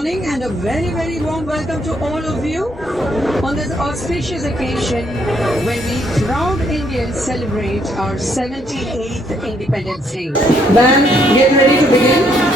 morning and a very warm welcome to all of you on this auspicious occasion when we proud Indians celebrate our 78th Independence Day. Band, get ready to begin.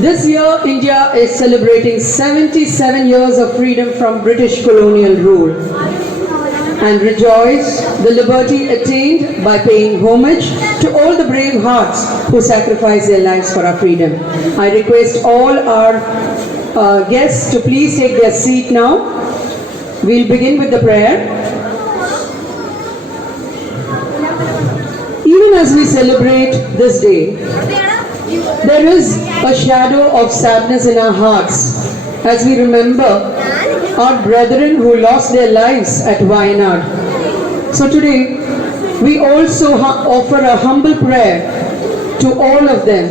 This year, India is celebrating 77 years of freedom from British colonial rule and rejoice the liberty attained by paying homage to all the brave hearts who sacrificed their lives for our freedom. I request all our guests to please take their seat now. We'll begin with the prayer. Even as we celebrate this day, there is a shadow of sadness in our hearts as we remember our brethren who lost their lives at Wayanad. So today, we also offer a humble prayer to all of them,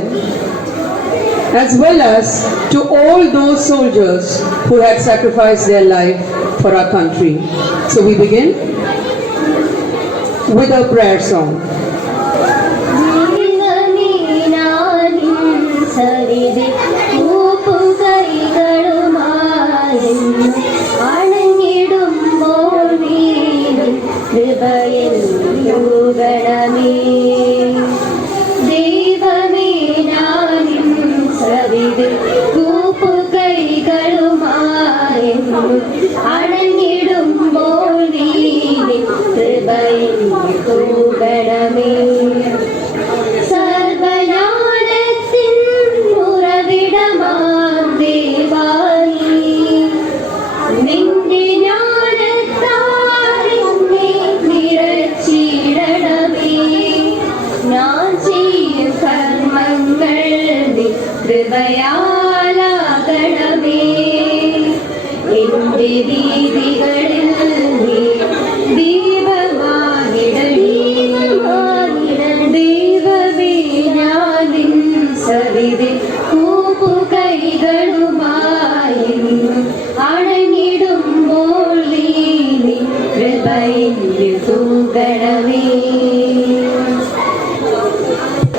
as well as to all those soldiers who had sacrificed their life for our country. So we begin with a prayer song.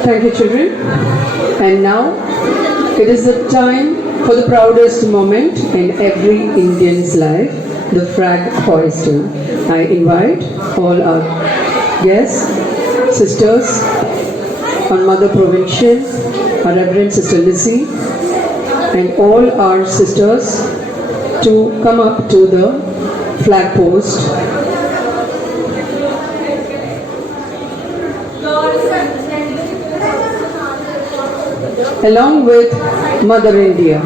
Thank you, children. And now, it is the time for the proudest moment in every Indian's life, the flag hoisting. I invite all our guests, sisters, our Mother Provincial, our Reverend Sister Lizzie, and all our sisters to come up to the flag post. Along with Mother India.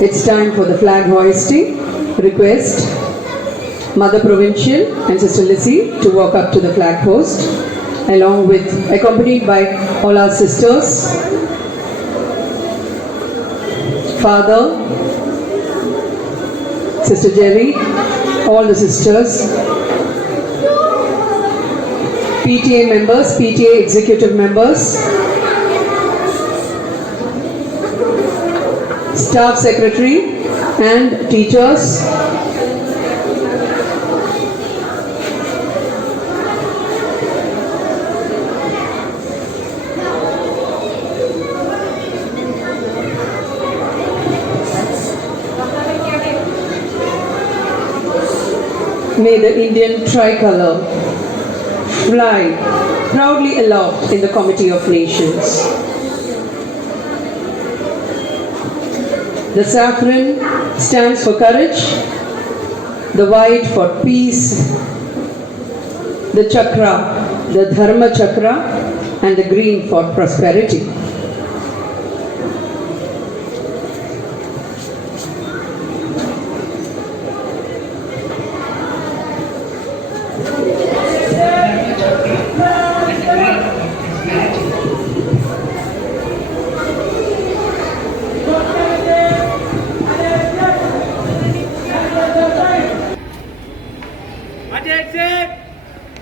It's time for the flag hoisting. Request Mother Provincial and Sister Lizzie to walk up to the flag post, accompanied by all our sisters, Father, Sister Jerry, all the sisters, PTA members, PTA executive members, staff secretary and teachers. May the Indian tricolor fly proudly aloft in the Committee of Nations. The saffron stands for courage, the white for peace, the chakra, the dharma chakra, and the green for prosperity. Attention!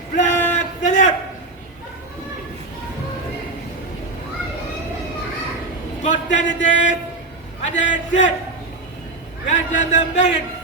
Flag salute! Constituted! Attention! Attention the minutes!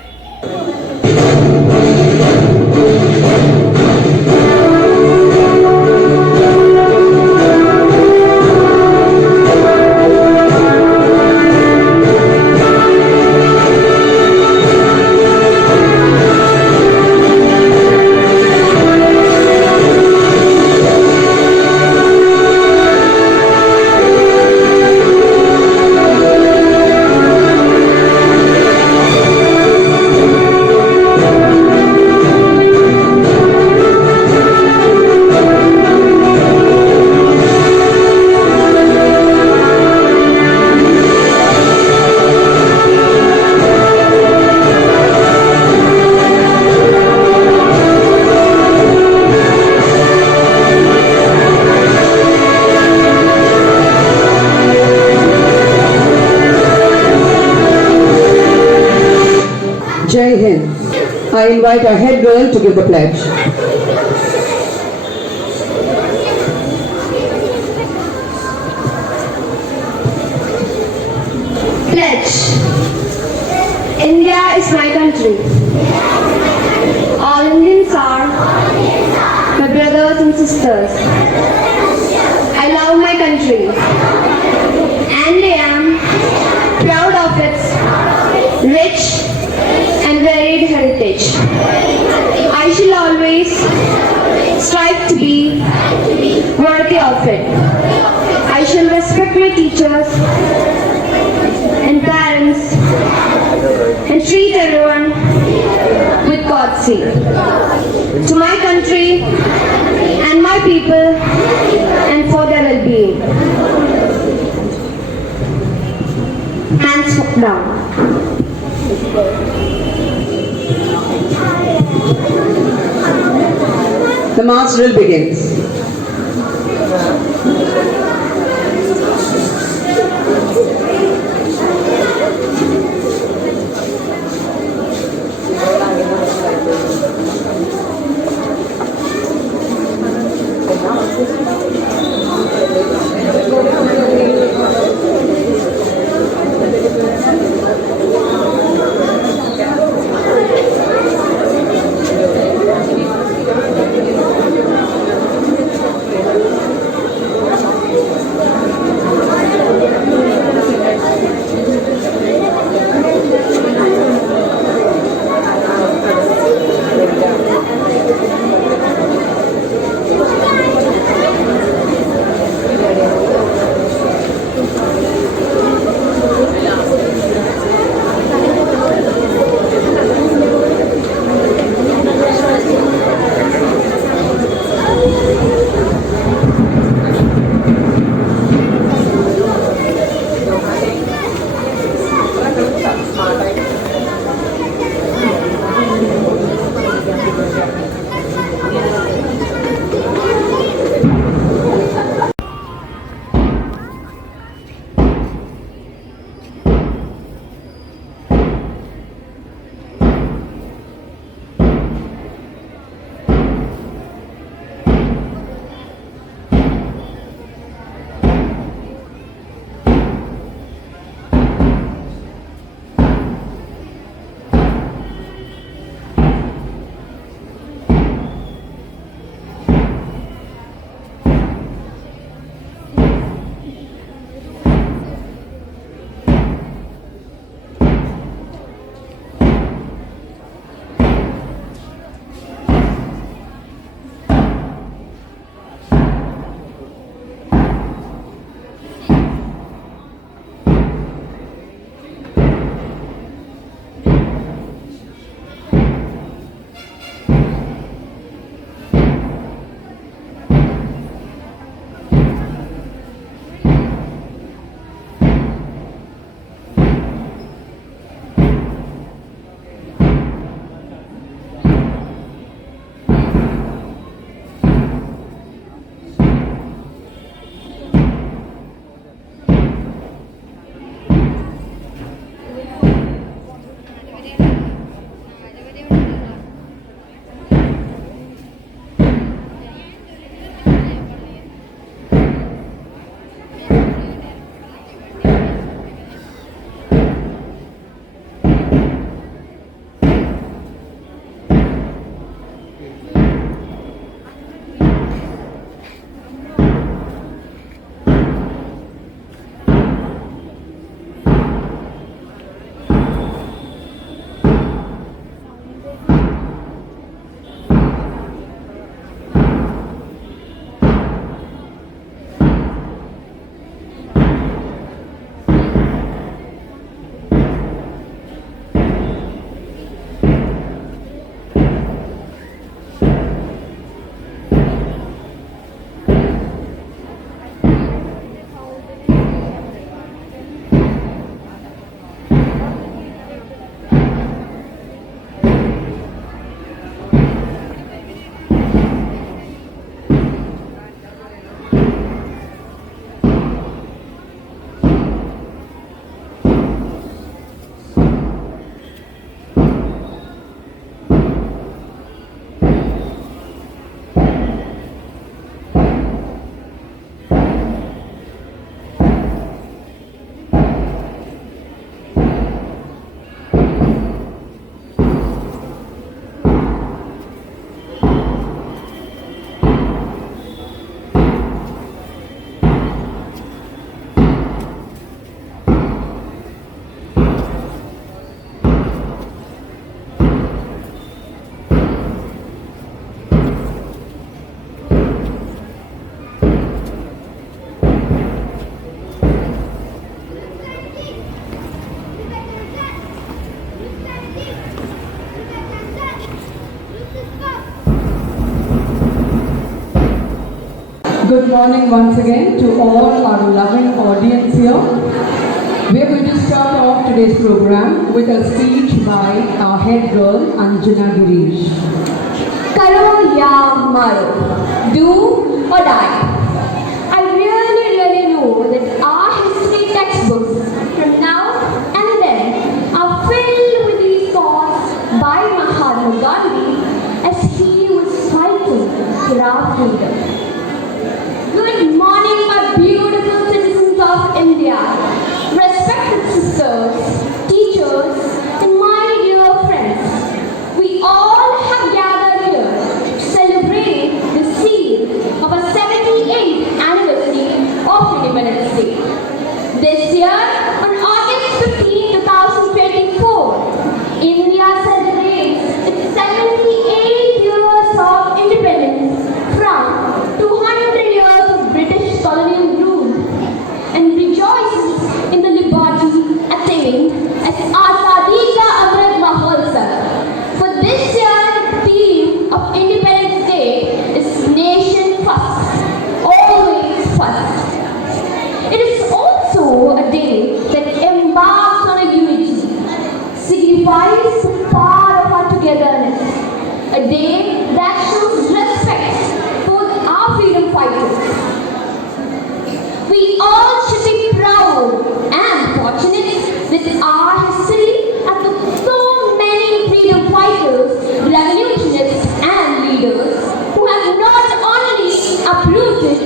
Jai Hind. I invite our head girl to give the pledge. Pledge. India is my country. All Indians are my brothers and sisters. I love my country and I am proud of its rich and varied heritage. I shall always strive to be worthy of it. I shall respect my teachers and parents and treat everyone with courtesy. To my country and my people and for their well-being. Hands down. The mass drill begins. Good morning once again to all our loving audience here. We are going to start off today's program with a speech by our head girl Anjana Girish. Karo ya maro, do or die. I really know that our history textbooks from now and then are filled with these thoughts by Mahatma Gandhi as he was fighting for our freedom. Good morning, my beautiful citizens of India, respected sisters, teachers, and my dear friends. We all have gathered here to celebrate the seal of our 78th anniversary of Independence Day. This year, on August 15, 2024, India celebrates its 78 years of independence from 200 years of British colonial rule and rejoices in the liberty attained as Azadi Ka Amrit Mahotsav. For this year, the theme of Independence Day is Nation First, always first. It is also a day that embarks on a unity, signifies the power of our togetherness, a day that shows respect for our freedom fighters. We all should be proud and fortunate that our history has got so many freedom fighters, revolutionists and leaders who have not only uprooted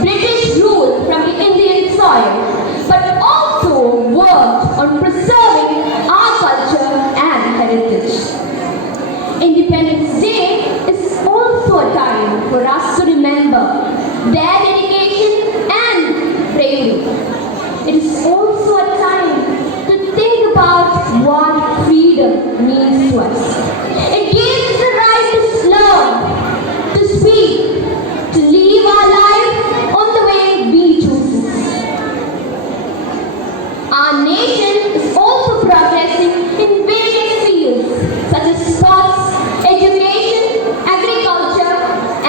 British rule from the Indian soil, but also worked on preserving our culture and heritage. Independence Day is also a time for us to remember their dedication and bravery. It is also a time to think about what freedom means to us. It gives the right to learn, to speak, to live our life on the way we choose. Our nation is also progressing in various fields such as sports, education, agriculture,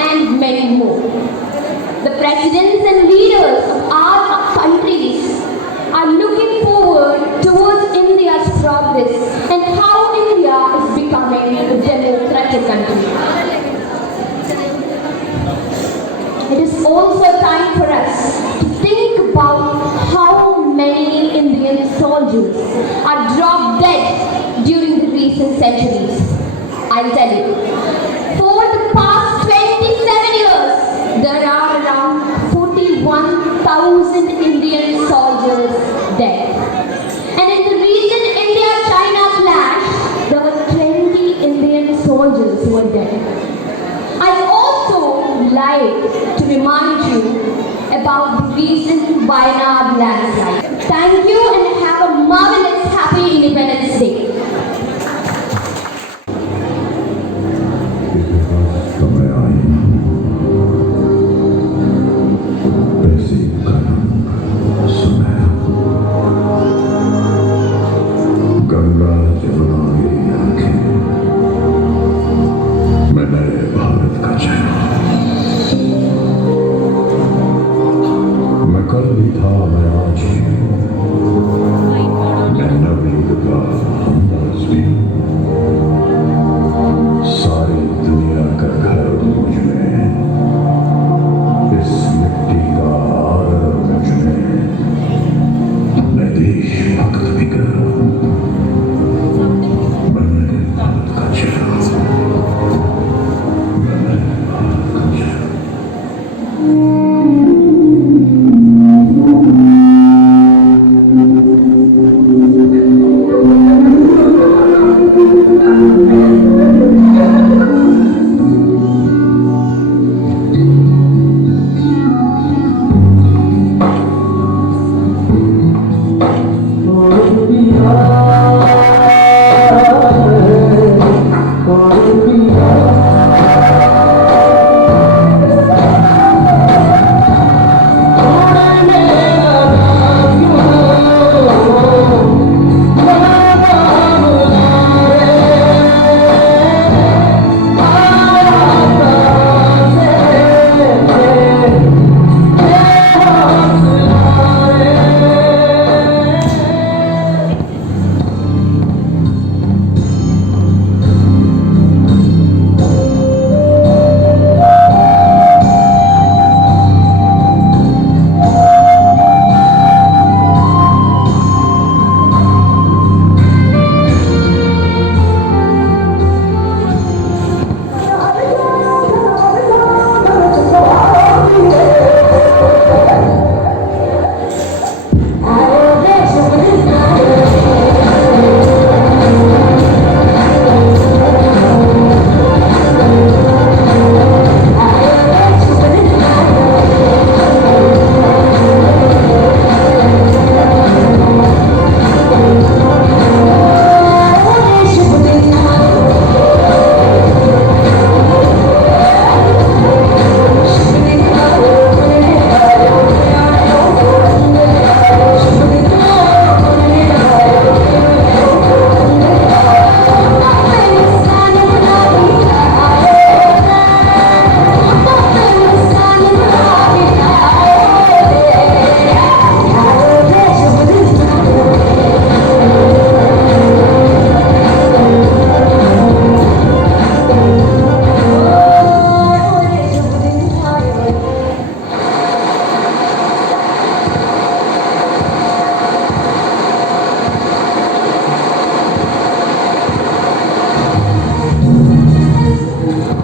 and many more. The presidents and leaders of our countries are looking forward towards India's progress and how India is becoming a democratic country. It is also a time for us to think about how many Indian soldiers are dropped dead during the recent centuries. I'll tell you, for the past 27 years, there are around 41,000 Indian soldiers dead. And in the recent India-China clash, there were 20 Indian soldiers who were dead. I also like to remind you about the recent Wayanad landslide. Thank you and have a marvelous happy Independence Day.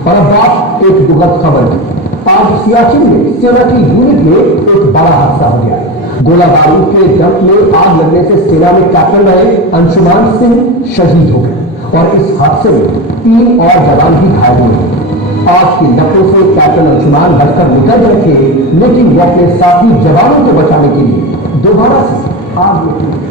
और अब बात एक दुखद खबर की। आज सियाचिन में सेना की यूनिट में एक बड़ा हादसा हो गया। गोला बारूद के डंप में आग लगने से सेना में कैप्टन रहे अंशुमान सिंह शहीद हो गए और इस हादसे में 3 और जवान भी घायल हुए। आग की लपटों से कैप्टन अंशुमान बचकर निकल गए थे, लेकिन वो अपने साथी जवानों को बचाने के लिए दोबारा से आग में टूट गए।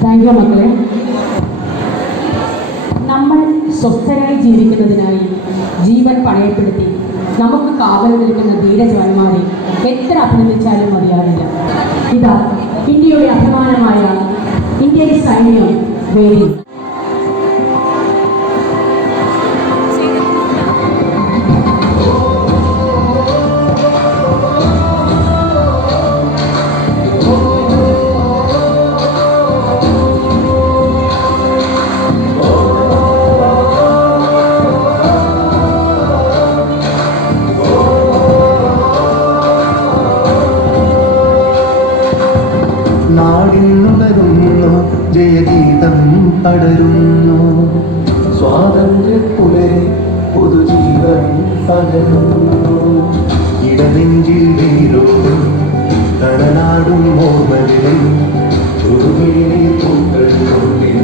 താങ്ക് യു മക്കളെ. നമ്മൾ സ്വസ്ഥരായി ജീവിക്കുന്നതിനായി ജീവൻ പണയപ്പെടുത്തി നമുക്ക് കാവൽ നിൽക്കുന്ന ധീരജവാന്മാരെ എത്ര അഭിനന്ദിച്ചാലും മതിയാവില്ല. ഇതാ ഇന്ത്യയുടെ അഭിമാനമായ ഇന്ത്യൻ സൈന്യം വേദി. നാടിനുണരുന്നു ജയഗീതം പടരുന്നു, സ്വാതന്ത്ര്യപ്പുലരി പുതുജീവൻ പകരുന്നു. ഇടനെഞ്ചിൽ വീരോടും തടനാടും ഓർമ്മകളിൽ തുറുവേലി പൂക്കൾ കൊണ്ടിൽ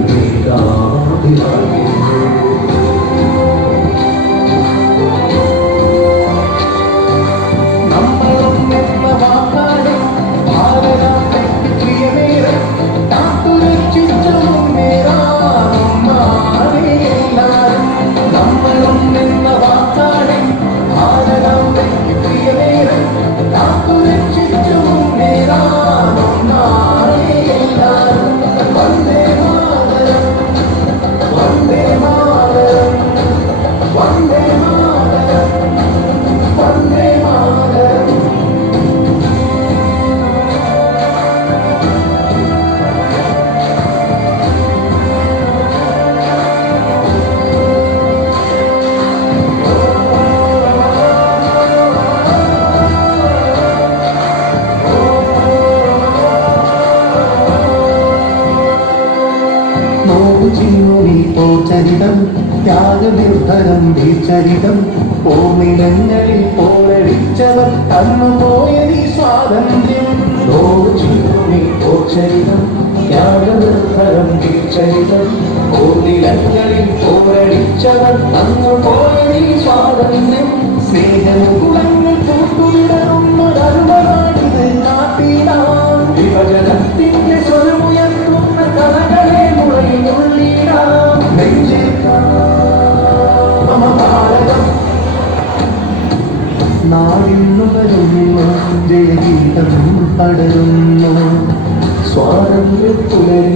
ജാതകം വീച്ചരിതം ഓമിനങ്ങളിൽ പോരടിച്ചവർ കന്നുപോയതി സ്വാതന്ത്ര്യം ഓച്ചരിതം ത്യാഗം വീച്ചരിതം ഓമിനങ്ങളിൽ പോരടിച്ചവർ കന്നുപോയതി സ്വാതന്ത്ര്യം സ്നേഹമുകുളങ്ങൾ പൂത്തുവിടരുന്നൊരരുമനാണിത് നാട്ടിടാം വിഭജനത്തിന്റെ സ്വരമുയർത്തുന്ന കഥകളെ മുളയിലുള്ളിടാം നെഞ്ചേക്കാം മമ ഭാരതം നാടിന്നുണരുന്നു ജയഗീതം പടരുന്നു സ്വാതന്ത്ര്യത്തുലരി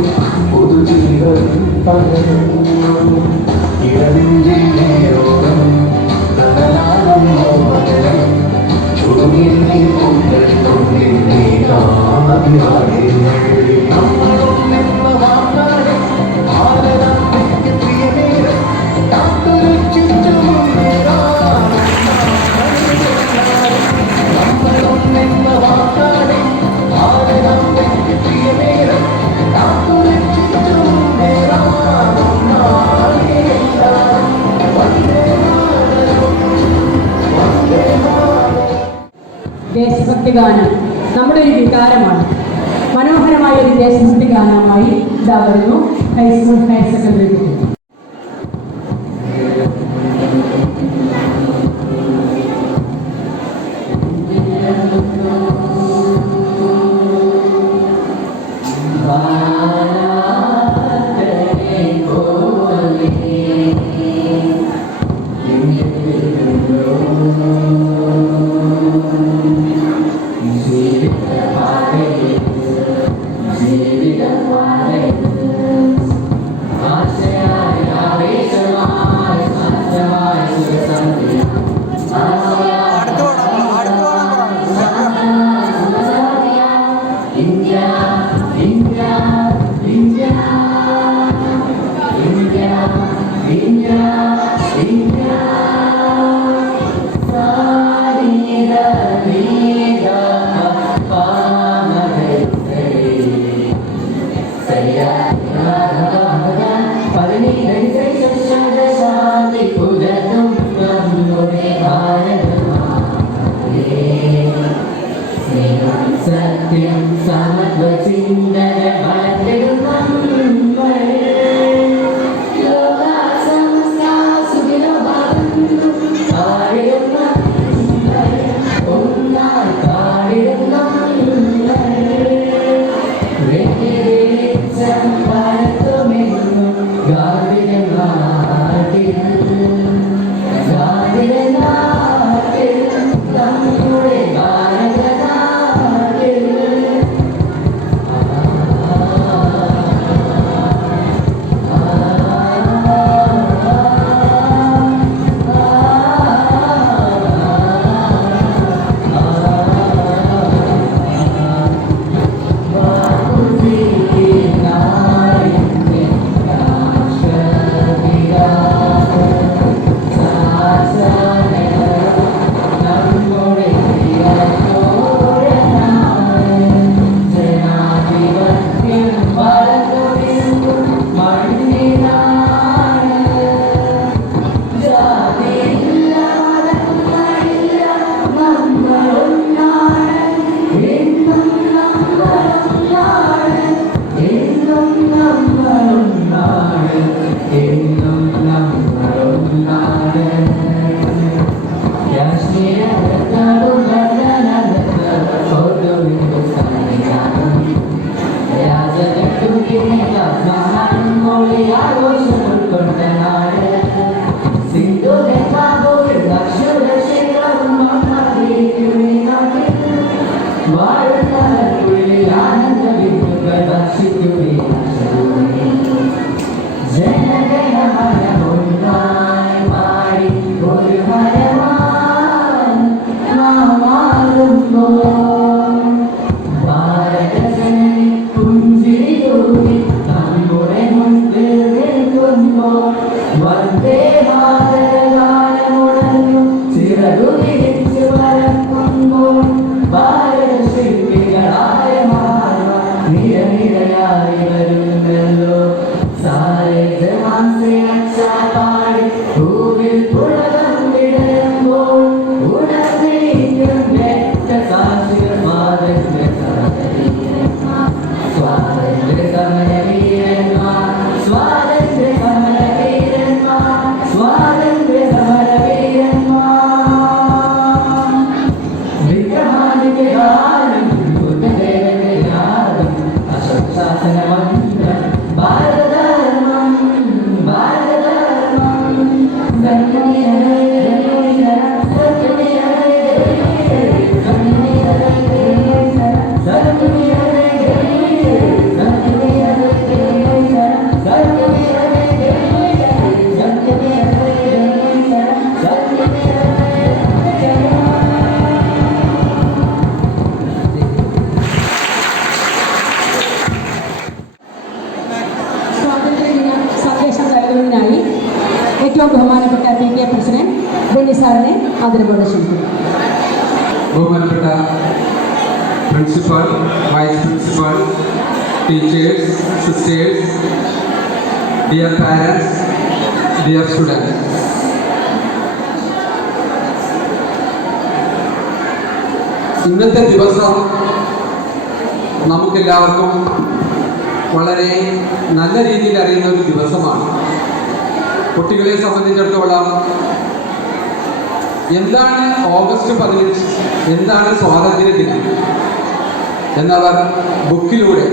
പൊതുജീവൻ പകരുന്നു ഇടനെഞ്ചിൽ നേരോളം കടലാടും മോഹനം ചുരുങ്ങിൽ നീ കൊണ്ടിട്ടുള്ളിൽ നീകാഭിവാദ്യങ്ങൾ നമ്മളൊന്നെന്ന വാക്കാണ് ഭാരതം പ്രിയമേറെ കാത്തൊരു ചുറ്റുമുള്ളേറാം നമ്മളൊന്നെന്ന വാക്കാണ് ഭാരതം പ്രിയമേറെ കാത്തൊരു ചുറ്റുമുള്ളേറാം ദേശഭക്തി ഗാനം നമ്മുടെ ഒരു വികാരമാണ്. മനോഹരമായ ഒരു ദേശഭക്തി ഗാനമായി ഇതാ വരുന്നു ഹൈസ്കൂൾ ഹയർ സെക്കൻഡറി കുട്ടി. സത്യം സമത്വചിന്തന വളർത്തിടും Vande Mataram ഏറ്റവും ബഹുമാനപ്പെട്ട PTA പ്രസിഡന്റ് ബെന്നി സാറിനെ ആദരവോടെ ക്ഷണിക്കുന്നു. ബഹുമാനപ്പെട്ട principal, vice principal, teachers, sisters, dear parents, dear students, ഇന്നത്തെ ദിവസം നമുക്കെല്ലാവർക്കും വളരെ നല്ല രീതിയിൽ അറിയുന്ന ഒരു ദിവസമാണ്. കുട്ടികളെ സംബന്ധിച്ചിടത്തോളം എന്താണ് ഓഗസ്റ്റ് 15, എന്താണ് സ്വാതന്ത്ര്യദിനം എന്നവർ ബുക്കിലൂടെ,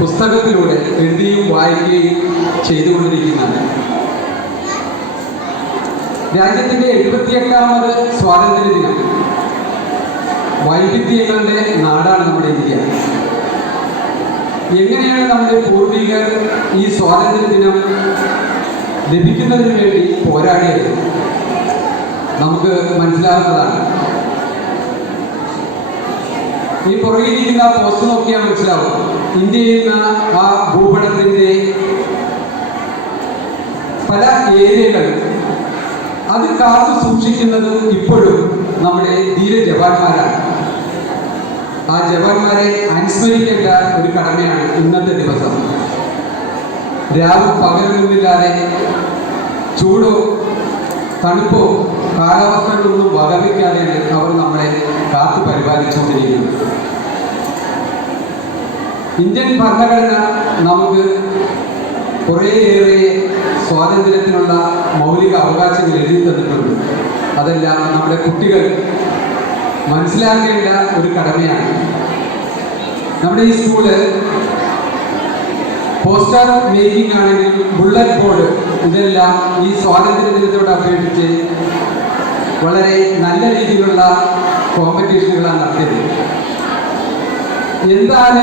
പുസ്തകത്തിലൂടെ എഴുതിയും വായിക്കുകയും ചെയ്തുകൊണ്ടിരിക്കുന്നതാണ്. രാജ്യത്തിൻ്റെ 78ാമത് സ്വാതന്ത്ര്യദിനം. വൈവിധ്യങ്ങളുടെ നാടാണ് നമ്മുടെ ഇന്ത്യ. എങ്ങനെയാണ് നമ്മുടെ പൂർവികർ ഈ സ്വാതന്ത്ര്യദിനം ലഭിക്കുന്നതിന് വേണ്ടി പോരാടിയത് നമുക്ക് മനസ്സിലാകുന്നതാണ്. ഈ പുറകിലിരിക്കുന്ന പോസ്റ്റ് നോക്കിയാൽ മനസ്സിലാവും. ഇന്ത്യയിൽ നിന്ന് ആ ഭൂപടത്തിൻ്റെ പല ഏരിയകളും അത് കാത്തു സൂക്ഷിക്കുന്നത് ഇപ്പോഴും നമ്മുടെ ധീര ജവാന്മാരാണ്. ആ ജവാന്മാരെ അനുസ്മരിക്കേണ്ട ഒരു കടമയാണ് ഇന്നത്തെ ദിവസം. രാവും പകലൊന്നുമില്ലാതെ ചൂടോ തണുപ്പോ കാലാവസ്ഥകളൊന്നും വകവയ്ക്കാതെയാണ് അവർ നമ്മളെ കാത്തു പരിപാലിച്ചുകൊണ്ടിരിക്കുന്നത്. ഇന്ത്യൻ ഭരണഘടന നമുക്ക് കുറേയേറെ സ്വാതന്ത്ര്യത്തിനുള്ള മൗലിക അവകാശങ്ങൾ എഴുതി തന്നിട്ടുണ്ട്. അതെല്ലാം നമ്മുടെ കുട്ടികൾ മനസ്സിലാക്കേണ്ട ഒരു കടമയാണ്. നമ്മുടെ ഈ സ്കൂള് പോസ്റ്റർ മേക്കിംഗ് ആണെങ്കിൽ ബുള്ളറ്റ് ബോർഡ്, ഇതെല്ലാം ഈ സ്വാതന്ത്ര്യ ദിനത്തോട് അപേക്ഷിച്ച് വളരെ നല്ല രീതിയിലുള്ള കോമ്പറ്റീഷനുകളാണ് നടത്തിയത്. എന്താണ്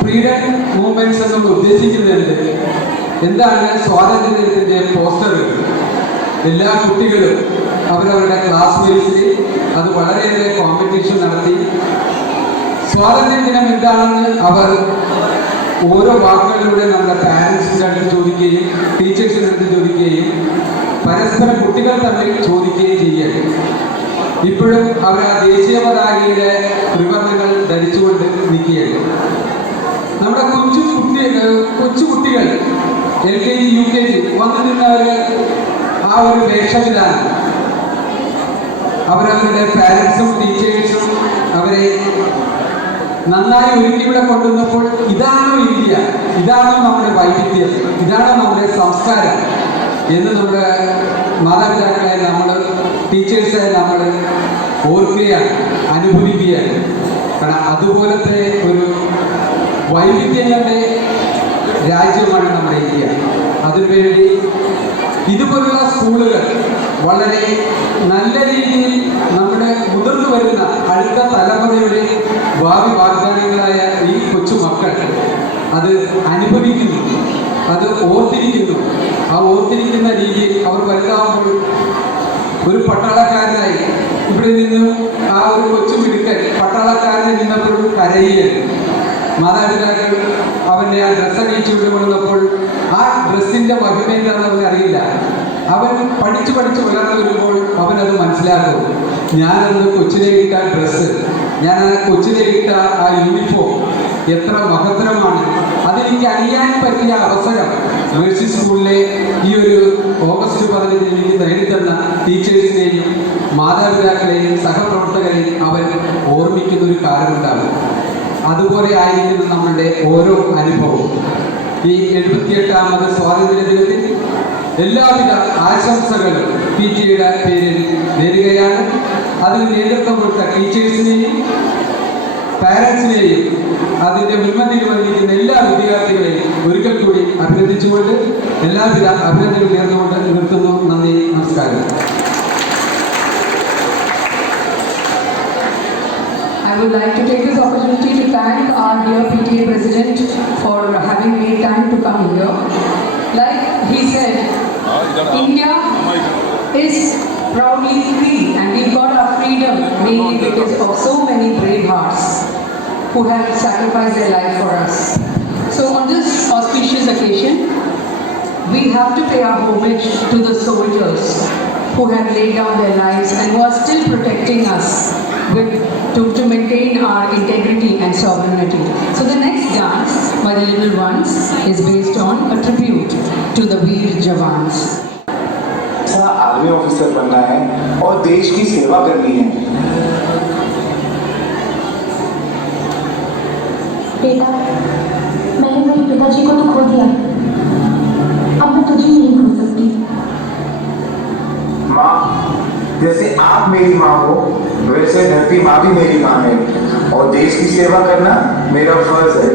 ഫ്രീഡം മൂവ്മെന്റ്സ് എന്നുള്ള ഉദ്ദേശിക്കുന്നത്? എന്താണ് സ്വാതന്ത്ര്യ ദിനത്തിൻ്റെ പോസ്റ്ററുകൾ? എല്ലാ കുട്ടികളും അവരവരുടെ ക്ലാസ് ബേസിൽ അത് വളരെയേറെ കോമ്പറ്റീഷൻ നടത്തി സ്വാതന്ത്ര്യ ദിനം എന്താണെന്ന് അവർ ഓരോ വാക്കുകളിലൂടെ നമ്മുടെ പാരൻസിൻ്റെ അടുത്ത് ചോദിക്കുകയും ടീച്ചേഴ്സിൻ്റെ അടുത്ത് ചോദിക്കുകയും പരസ്പരം കുട്ടികൾ തമ്മിൽ ചോദിക്കുകയും ചെയ്യുകയാണ്. ഇപ്പോഴും അവർ ആ ദേശീയ പതാകയുടെ ത്രിവർണ്ണങ്ങൾ ധരിച്ചുകൊണ്ട് നിൽക്കുകയാണ്. നമ്മുടെ കൊച്ചുകുട്ടികൾ LKG UKG വന്നു നിന്നവർ ആ ഒരു വേഷത്തിലാണ്. അവരവരുടെ പാരൻസും ടീച്ചേഴ്സും അവരെ നന്നായി ഒരുക്കി ഇവിടെ കൊണ്ടുവന്നപ്പോൾ ഇതാണോ ഇന്ത്യ, ഇതാണോ നമ്മുടെ വൈവിധ്യം, ഇതാണോ നമ്മുടെ സംസ്കാരം എന്ന് നമ്മുടെ മാതാപിതാക്കളെ, നമ്മൾ ടീച്ചേഴ്സെ നമ്മൾ ഓർക്കുകയാണ്, അനുഭവിക്കുകയാണ്. കാരണം അതുപോലത്തെ ഒരു വൈവിധ്യങ്ങളുടെ രാജ്യമാണ് നമ്മുടെ ഇന്ത്യ. അതിനുവേണ്ടി ഇതുപോലുള്ള സ്കൂളുകൾ വളരെ നല്ല രീതിയിൽ നമ്മുടെ മുതിർന്നു വരുന്ന അടുത്ത തലമുറയുടെ ഭാവി വാഗ്ദാനങ്ങളായ ഈ കൊച്ചുമക്കൾ അത് അനുഭവിക്കുന്നു, അത് ഓർത്തിരിക്കുന്നു. ആ ഓർത്തിരിക്കുന്ന രീതിയിൽ അവർ വലുതാവുമ്പോൾ ഒരു പട്ടാളക്കാരനായി ഇവിടെ നിന്നും ആ ഒരു കൊച്ചു മിടുക്കൻ പട്ടാളക്കാരനെ നിന്നപ്പോഴും കരയുകയാണ്. മാതാപിതാക്കൾ അവൻ്റെ ആ ഡ്രസ്സ് അണിയിച്ചു കൊണ്ടുവന്നപ്പോൾ ആ ഡ്രസ്സിൻ്റെ മഹിമ എന്താണെന്ന് അവന് അറിയില്ല. അവൻ പഠിച്ചു വളർന്നു വരുമ്പോൾ അവനത് മനസ്സിലാക്കും. ഞാനന്ന് കൊച്ചിലെ ഇട്ട ഡ്രസ്സ്, ഞാൻ ആ കൊച്ചിലെ ഇട്ട ആ യൂണിഫോം എത്ര മഹത്തരമാണ്. അതെനിക്ക് അറിയാൻ പറ്റിയ അവസരം മേഴ്സി സ്കൂളിലെ ഈ ഒരു ഓഗസ്റ്റ് 15 എനിക്ക് നേടിത്തന്ന ടീച്ചേഴ്സിനെയും മാതാപിതാക്കളെയും സഹപ്രവർത്തകരെയും അവൻ ഓർമ്മിക്കുന്ന ഒരു കാലമുണ്ടാകും. അതുപോലെ ആയിരിക്കുന്നു നമ്മളുടെ ഓരോ അനുഭവവും. ഈ 78ാമത് സ്വാതന്ത്ര്യ ദിനത്തിൽ എല്ലാവിധ ആശംസകളും PTA പേരിൽ നേരുകയാണ്. അതിന് നേതൃത്വം കൊടുത്ത ടീച്ചേഴ്സിനെയും പാരൻസിനെയും അതിൻ്റെ മുൻപന്തിയിൽ വന്നിരിക്കുന്ന എല്ലാ വിദ്യാർത്ഥികളെയും ഒരിക്കൽ കൂടി അഭിനന്ദിച്ചുകൊണ്ട് എല്ലാവിധ അഭിനന്ദനവും നേർന്നുകൊണ്ട് നിർത്തുന്നു. നന്ദി, നമസ്കാരം. I would like to take this opportunity to thank our dear PTA President for having made time to come here. Like he said, India is proudly free, and we got our freedom mainly because of so many brave hearts who have sacrificed their life for us. So on this auspicious occasion, we have to pay our homage to the soldiers who have laid down their lives and who are still protecting us to maintain our integrity and sovereignty. So the next dance by the little ones is based on a tribute to the Veer Jawans. Army officer बनना है और देश की सेवा करनी है। बेटा, मैंने मेरे पिताजी को तो खो दिया, अब मैं तुझे नहीं खो सकती। माँ, जैसे आप मेरी माँ हो, वैसे धरती माँ भी मेरी माँ है और देश की सेवा करना मेरा फर्ज है।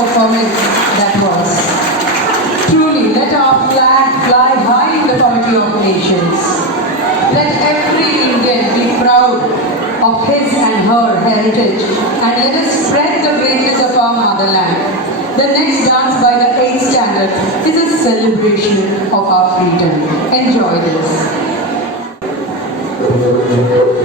performance that was. Truly, let our flag fly high in the Committee of Nations. Let every Indian be proud of his and her heritage, and let us spread the greatness of our motherland. The next dance by the 8th standard is a celebration of our freedom. Enjoy this. Thank you.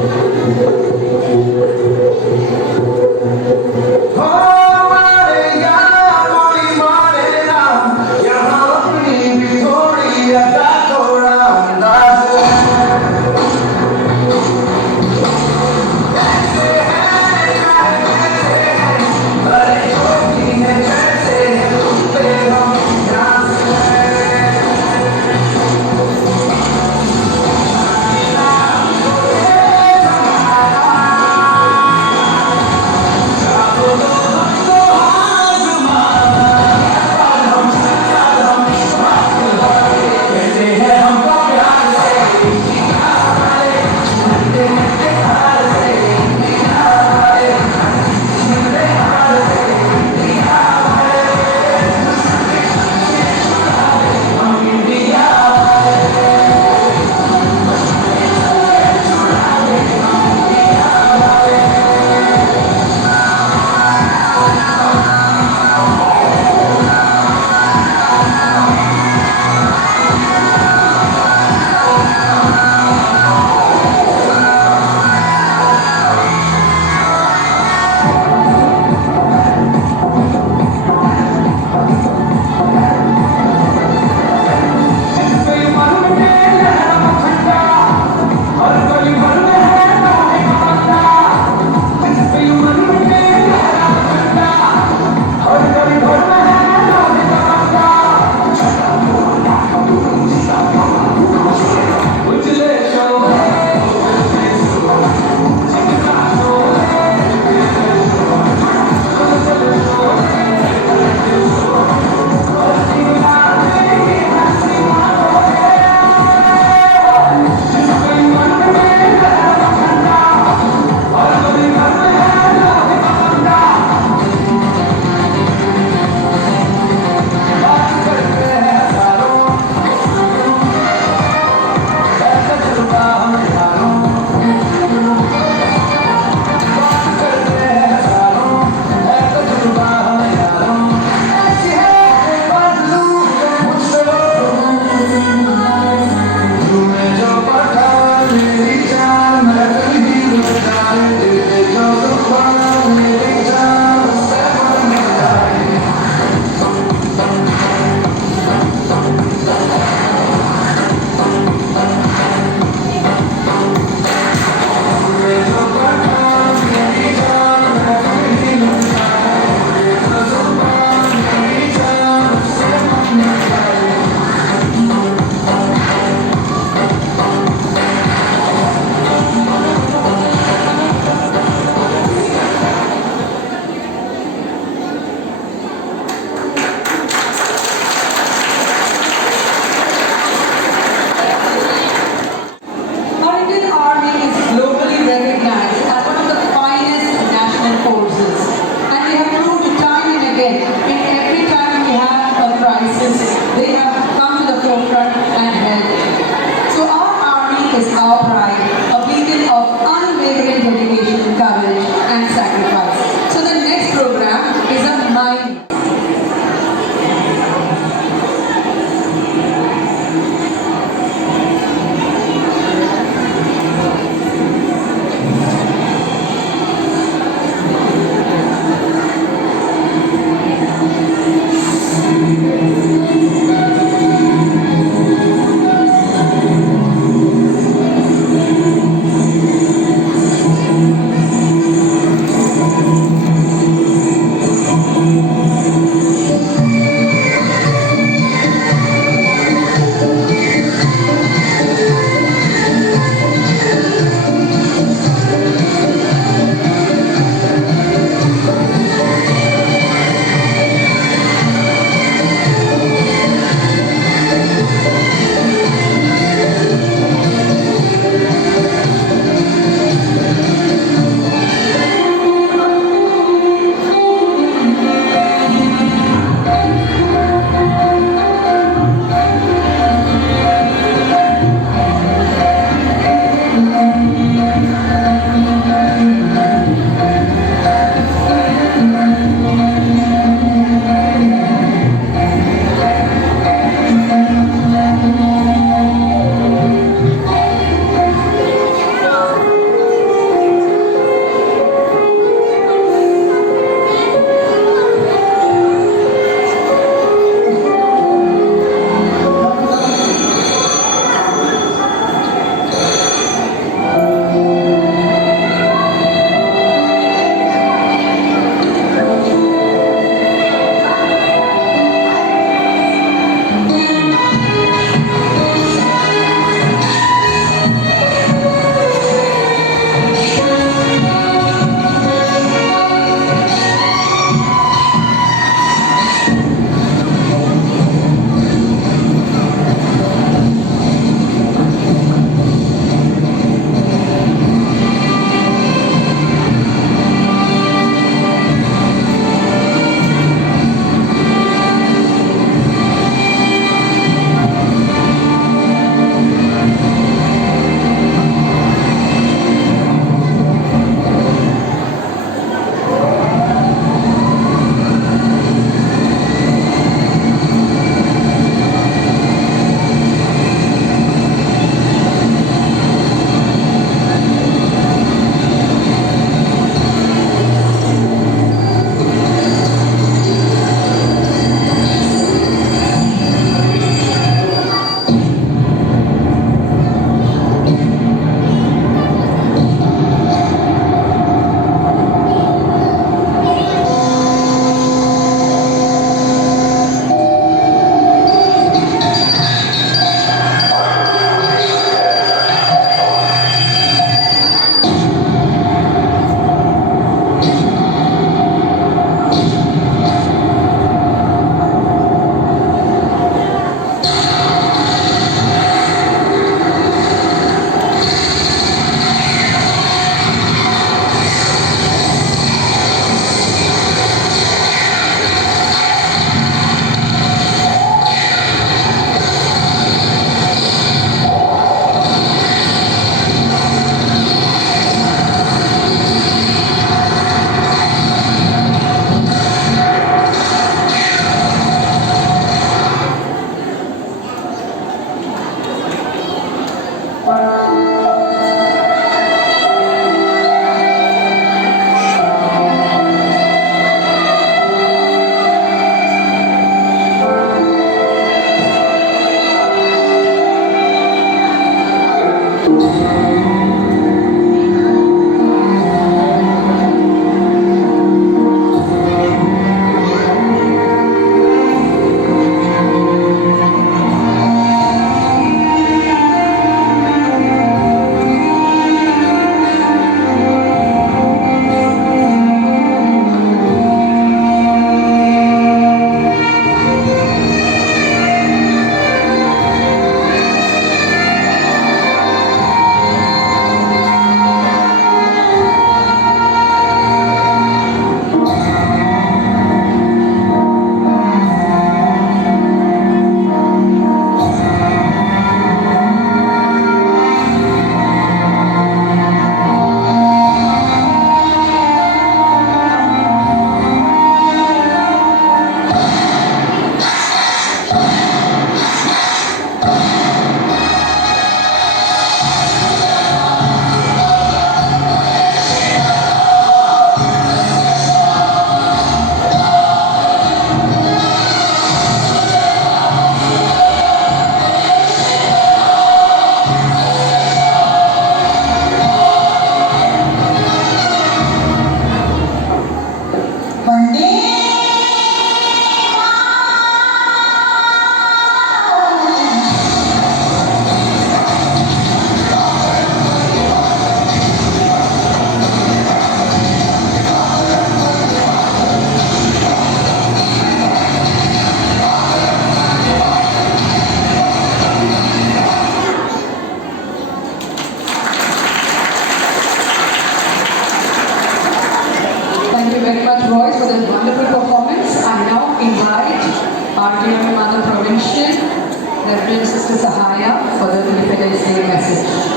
Reverend Sister Sahaya for the Independence Day message.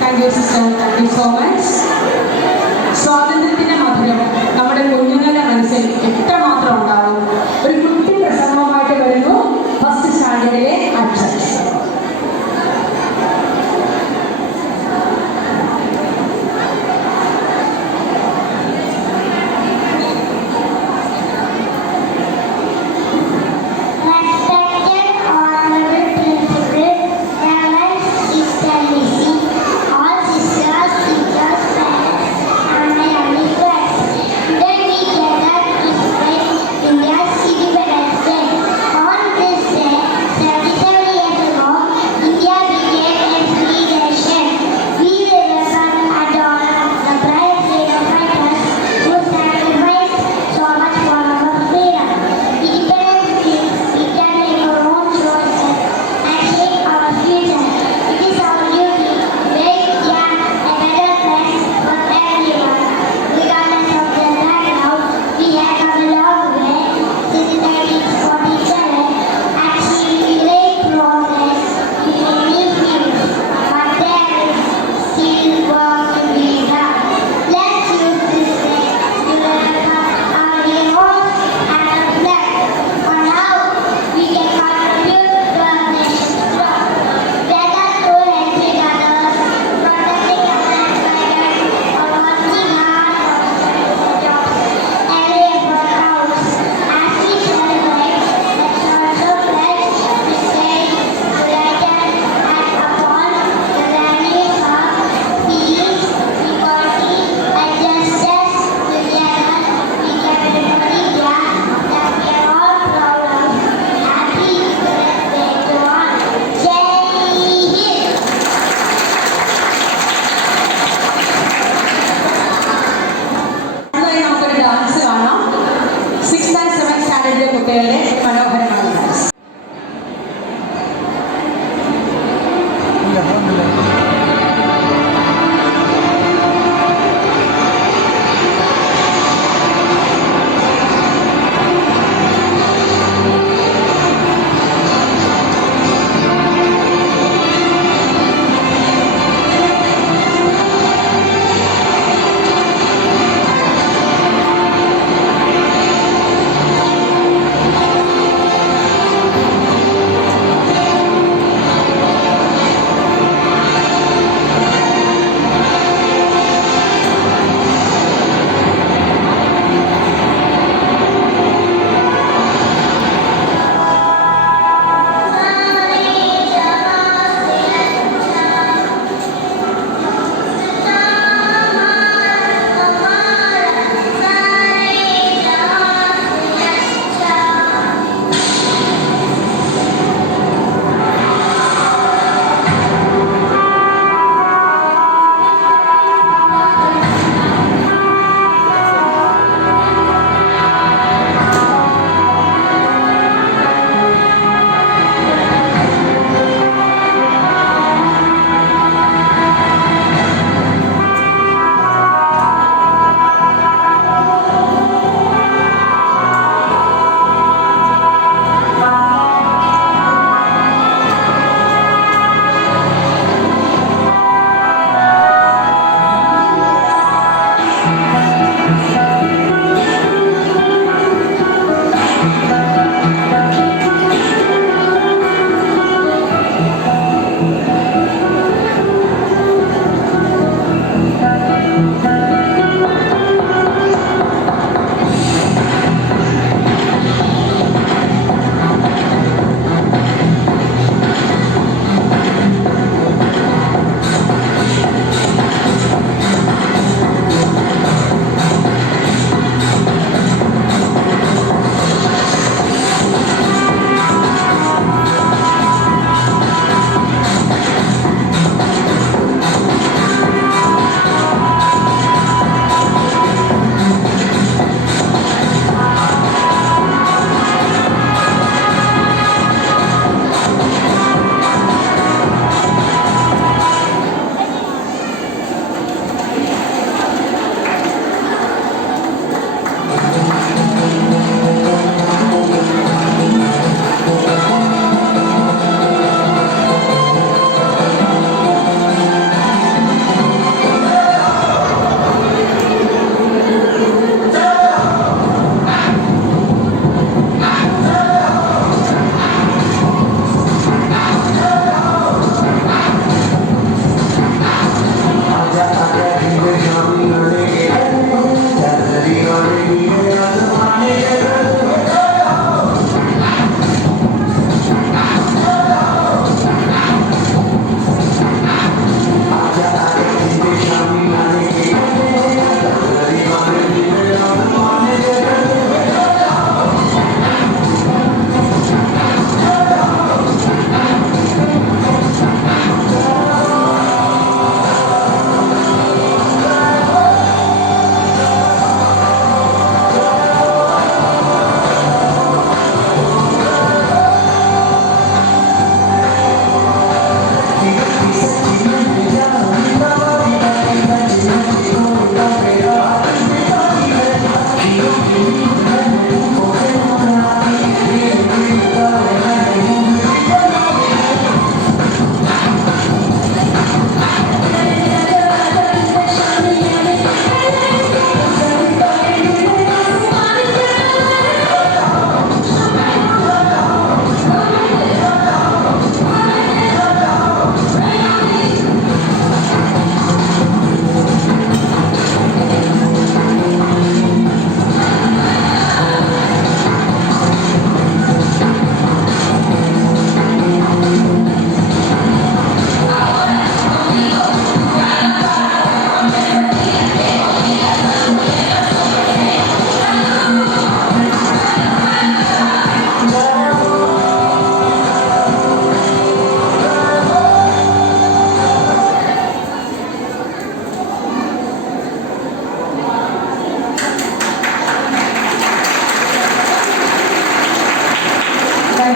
Thank you, sister. Thank you so much. സ്വാതന്ത്ര്യത്തിന്റെ മധുരം നമ്മുടെ കുഞ്ഞുങ്ങളുടെ മനസ്സിൽ എത്രമാത്രം ഉണ്ടാവും. ഒരു കുട്ടി പ്രസംഗമായിട്ട് വരുന്നു ഫസ്റ്റ് സ്റ്റാൻഡേർഡിലെ അച്ഛൻ.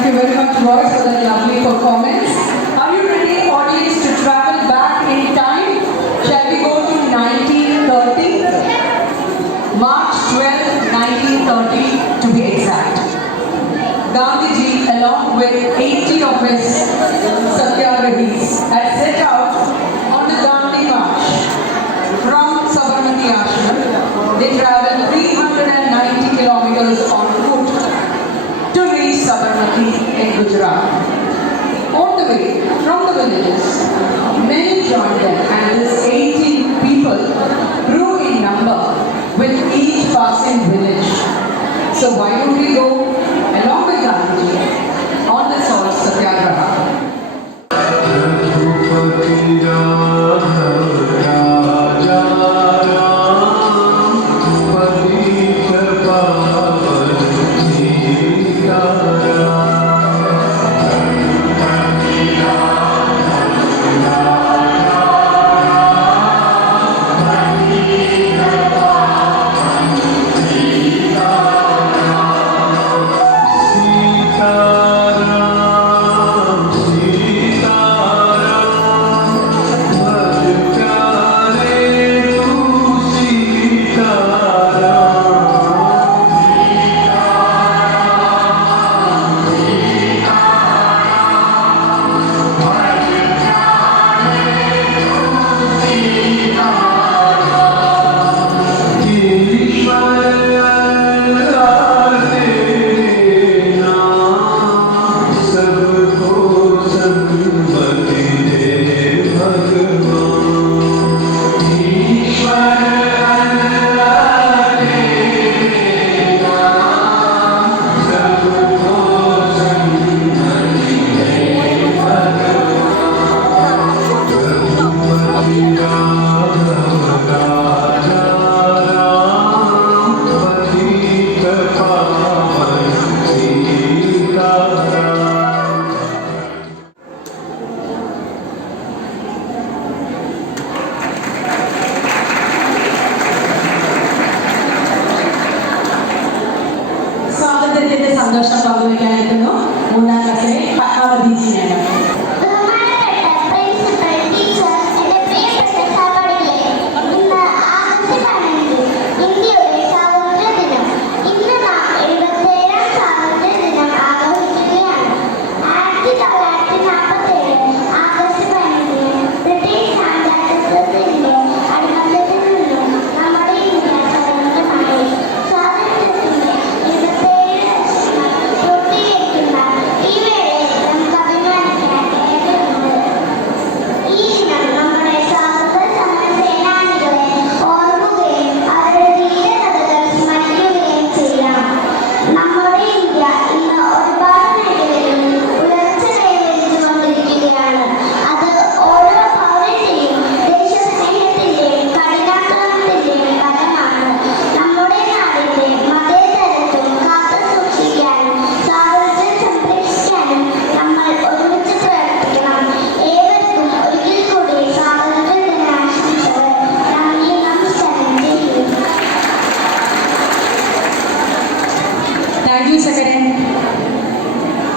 you very much, boys, for that lovely performance. Are you ready, audience, to travel back in time? Shall we go to 1930? March 12, 1930, to be exact. Gandhiji, along with 80 of his Satyagrahis, had set out on the Gandhi March. From Sabarmati Ashram, they travelled 390 kilometers on foot to reach Sabarmati in Gujarat. On the way, from the villages, many joined them, and this 18 people grew in number with each passing village. So why don't we go along with Gandhiji on this sort of Satyagraha? സന്തോഷം പങ്കുവയ്ക്കാനെത്തുന്നു മൂന്നാം ക്ലാസ്സിലെ പത്മാവതി ജിയാണ്.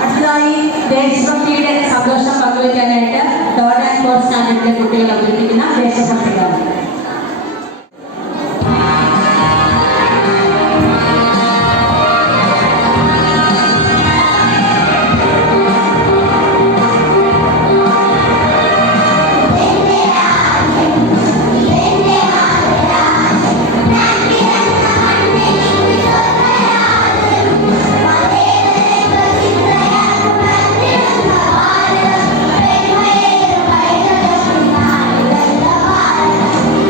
അടുത്തതായി ദേശഭക്തിയുടെ സന്തോഷം പങ്കുവയ്ക്കാനായിട്ട് 3rd and 4th സ്റ്റാൻഡേർഡിലെ കുട്ടികൾ അവതരിപ്പിക്കുന്ന ദേശഭക്തി ഗാനം. Bye.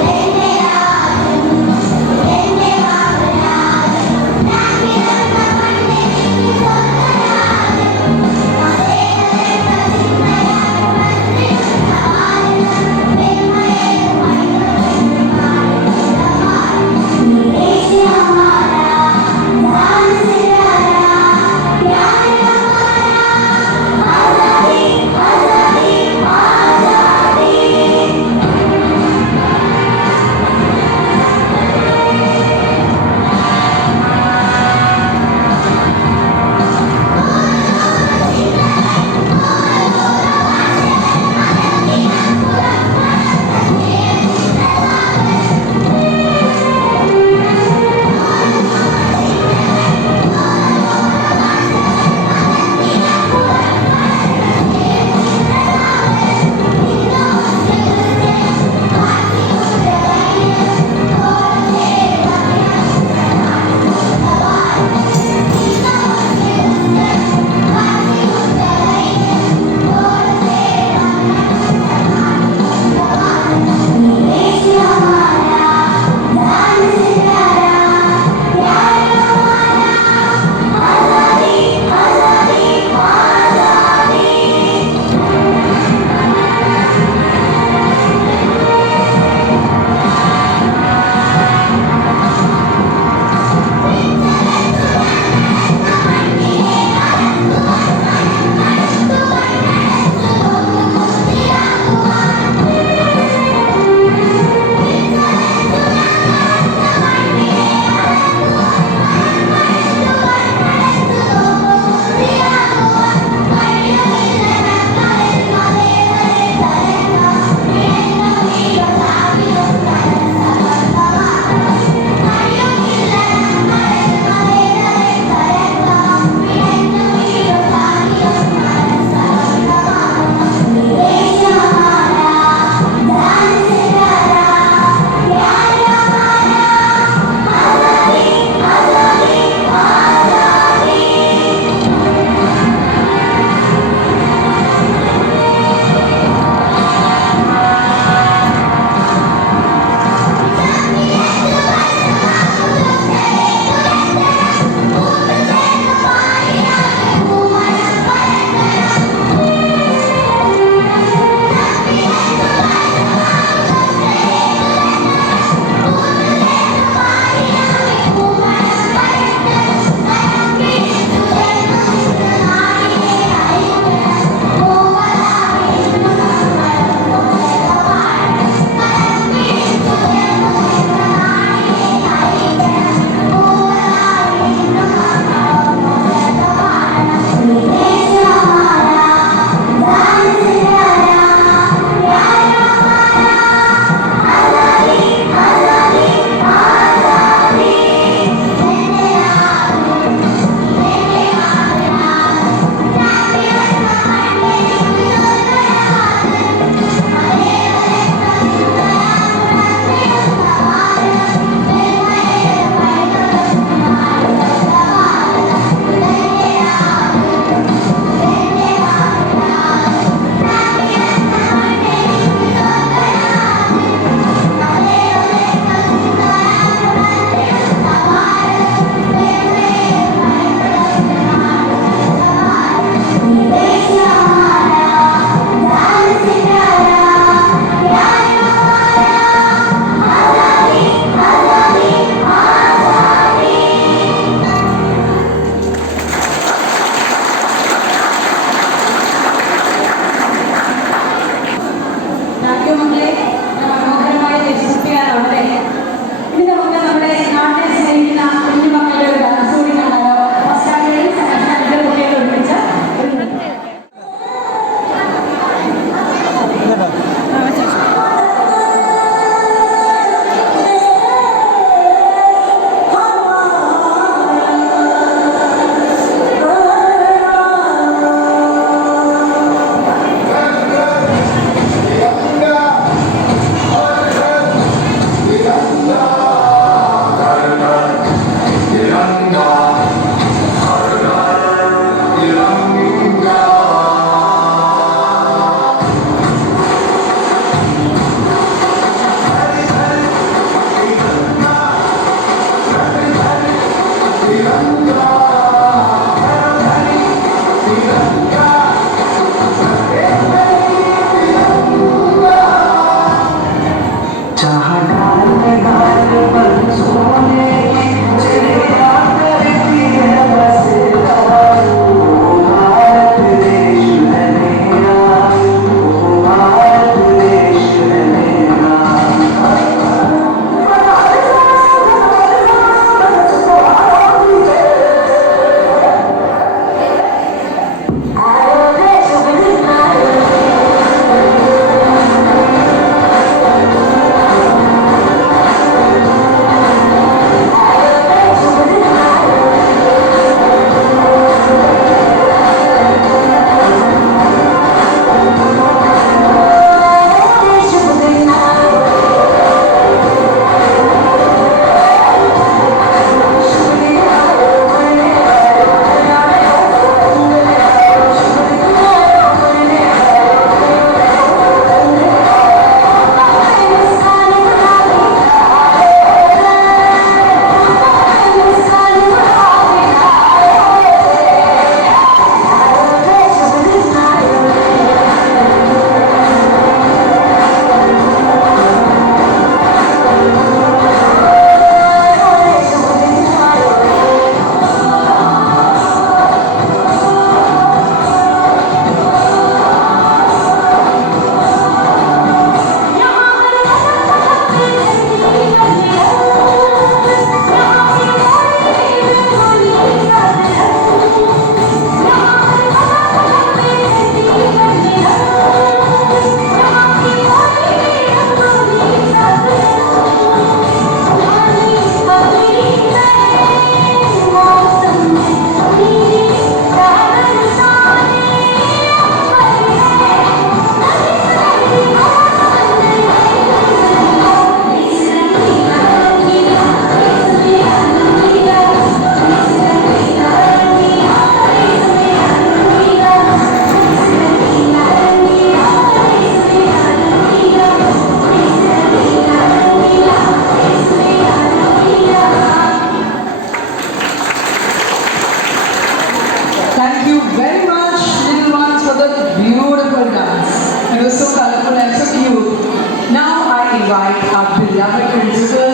beloved principal,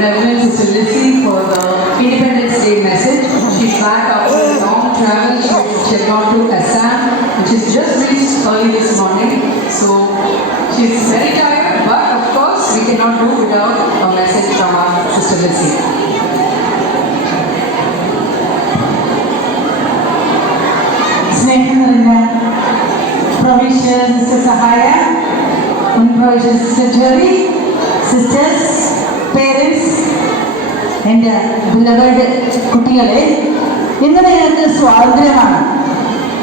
Reverend Sister Lizzie, for the Independence Day message. She's back after a long travel. She had gone to Assam, which is just reached early this morning. So she's very tired, but of course we cannot do without a message from our Sister Lizzie. സ്നേഹം നിറഞ്ഞ provincial sister സഹായ, മുൻ provincial sister Jerry, sisters, parents, എൻ്റെ beloved കുട്ടികളെ, ഇന്ന് നിങ്ങൾക്ക് സ്വാതന്ത്ര്യമാണ്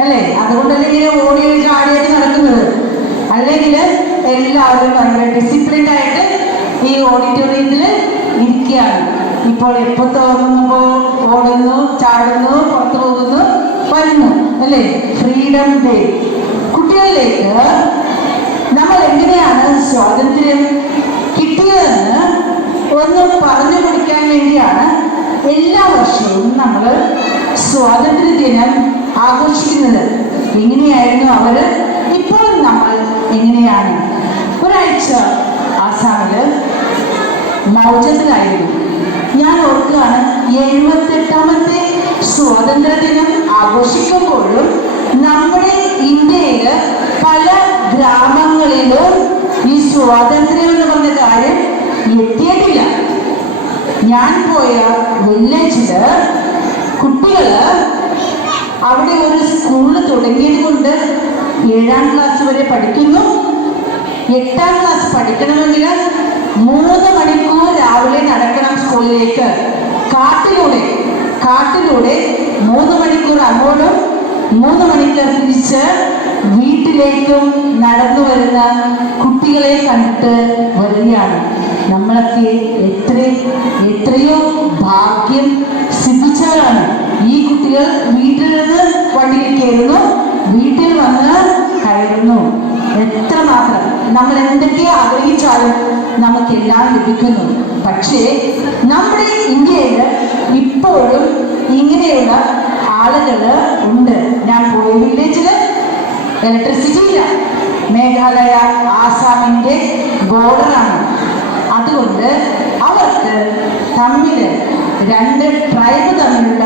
അല്ലേ? അതുകൊണ്ടല്ലേ ഇങ്ങനെ ഓടി ചാടിയായിട്ട് നടക്കുന്നത്. അല്ലെങ്കിൽ എല്ലാവരും വളരെ ഡിസിപ്ലിൻഡ് ആയിട്ട് ഈ ഓഡിറ്റോറിയത്തിൽ ഇരിക്കുകയാണ്. ഇപ്പോൾ എപ്പോൾ തോന്നുമ്പോൾ ഓടുന്നു, ചാടുന്നു, പുറത്തു പോകുന്നു, വരുന്നു അല്ലേ? Freedom day. കുട്ടികളിലേക്ക് നമ്മൾ എങ്ങനെയാണ് സ്വാതന്ത്ര്യം കിട്ടിയതെന്ന് ഒന്ന് പറഞ്ഞു കൊടുക്കാൻ വേണ്ടിയാണ് എല്ലാ വർഷവും നമ്മൾ സ്വാതന്ത്ര്യ ദിനം ആഘോഷിക്കുന്നത്. എങ്ങനെയായിരുന്നു അവർ, ഇപ്പോൾ നമ്മൾ എങ്ങനെയാണ്? ഒരാഴ്ച ആസാമിൽ മൗജത്തിലായിരുന്നു. ഞാൻ ഓർക്കുകയാണ്, 78ാമത്തെ സ്വാതന്ത്ര്യ ദിനം ആഘോഷിക്കുമ്പോഴും നമ്മുടെ ഇന്ത്യയിൽ പല ഗ്രാമങ്ങളിലും ഈ സ്വാതന്ത്ര്യം എന്ന് പറഞ്ഞ കാര്യം എത്തിയിട്ടില്ല. ഞാൻ പോയ വില്ലേജില് കുട്ടികള് അവിടെ ഒരു സ്കൂള് തുടങ്ങിയത് കൊണ്ട് 7ാം ക്ലാസ് വരെ പഠിക്കുന്നു. 8ാം ക്ലാസ് പഠിക്കണമെങ്കിൽ 3 മണിക്കൂർ രാവിലെ നടക്കണം സ്കൂളിലേക്ക്. കാട്ടിലൂടെ 3 മണിക്കൂർ അങ്ങോട്ടും 3 മണിക്കൂർ തിരിച്ച് വീട്ടിലേക്കും നടന്നു വരുന്ന കുട്ടികളെ കണ്ടിട്ട് വരികയാണ്. നമ്മളൊക്കെ എത്രയോ ഭാഗ്യം സിദ്ധിച്ചവരാണ്. ഈ കുട്ടികൾ വീട്ടിൽ നിന്ന് വണ്ടിയിൽ കയറുന്നു, വീട്ടിൽ വന്ന് കയറുന്നു. എത്രമാത്രം നമ്മൾ എന്തൊക്കെ ആഗ്രഹിച്ചാലും നമുക്കെല്ലാം ലഭിക്കുന്നു. പക്ഷേ നമ്മുടെ ഇന്ത്യയിൽ ഇപ്പോഴും ഇങ്ങനെയുള്ള ആളുകൾ ഉണ്ട്. ഞാൻ പോയ വില്ലേജിൽ ഇലക്ട്രിസിറ്റി ഇല്ല. മേഘാലയ ആസാമിൻ്റെ ബോർഡറാണ്. അതുകൊണ്ട് അവർക്ക് തമ്മിൽ 2 ട്രൈബ് തമ്മിലുള്ള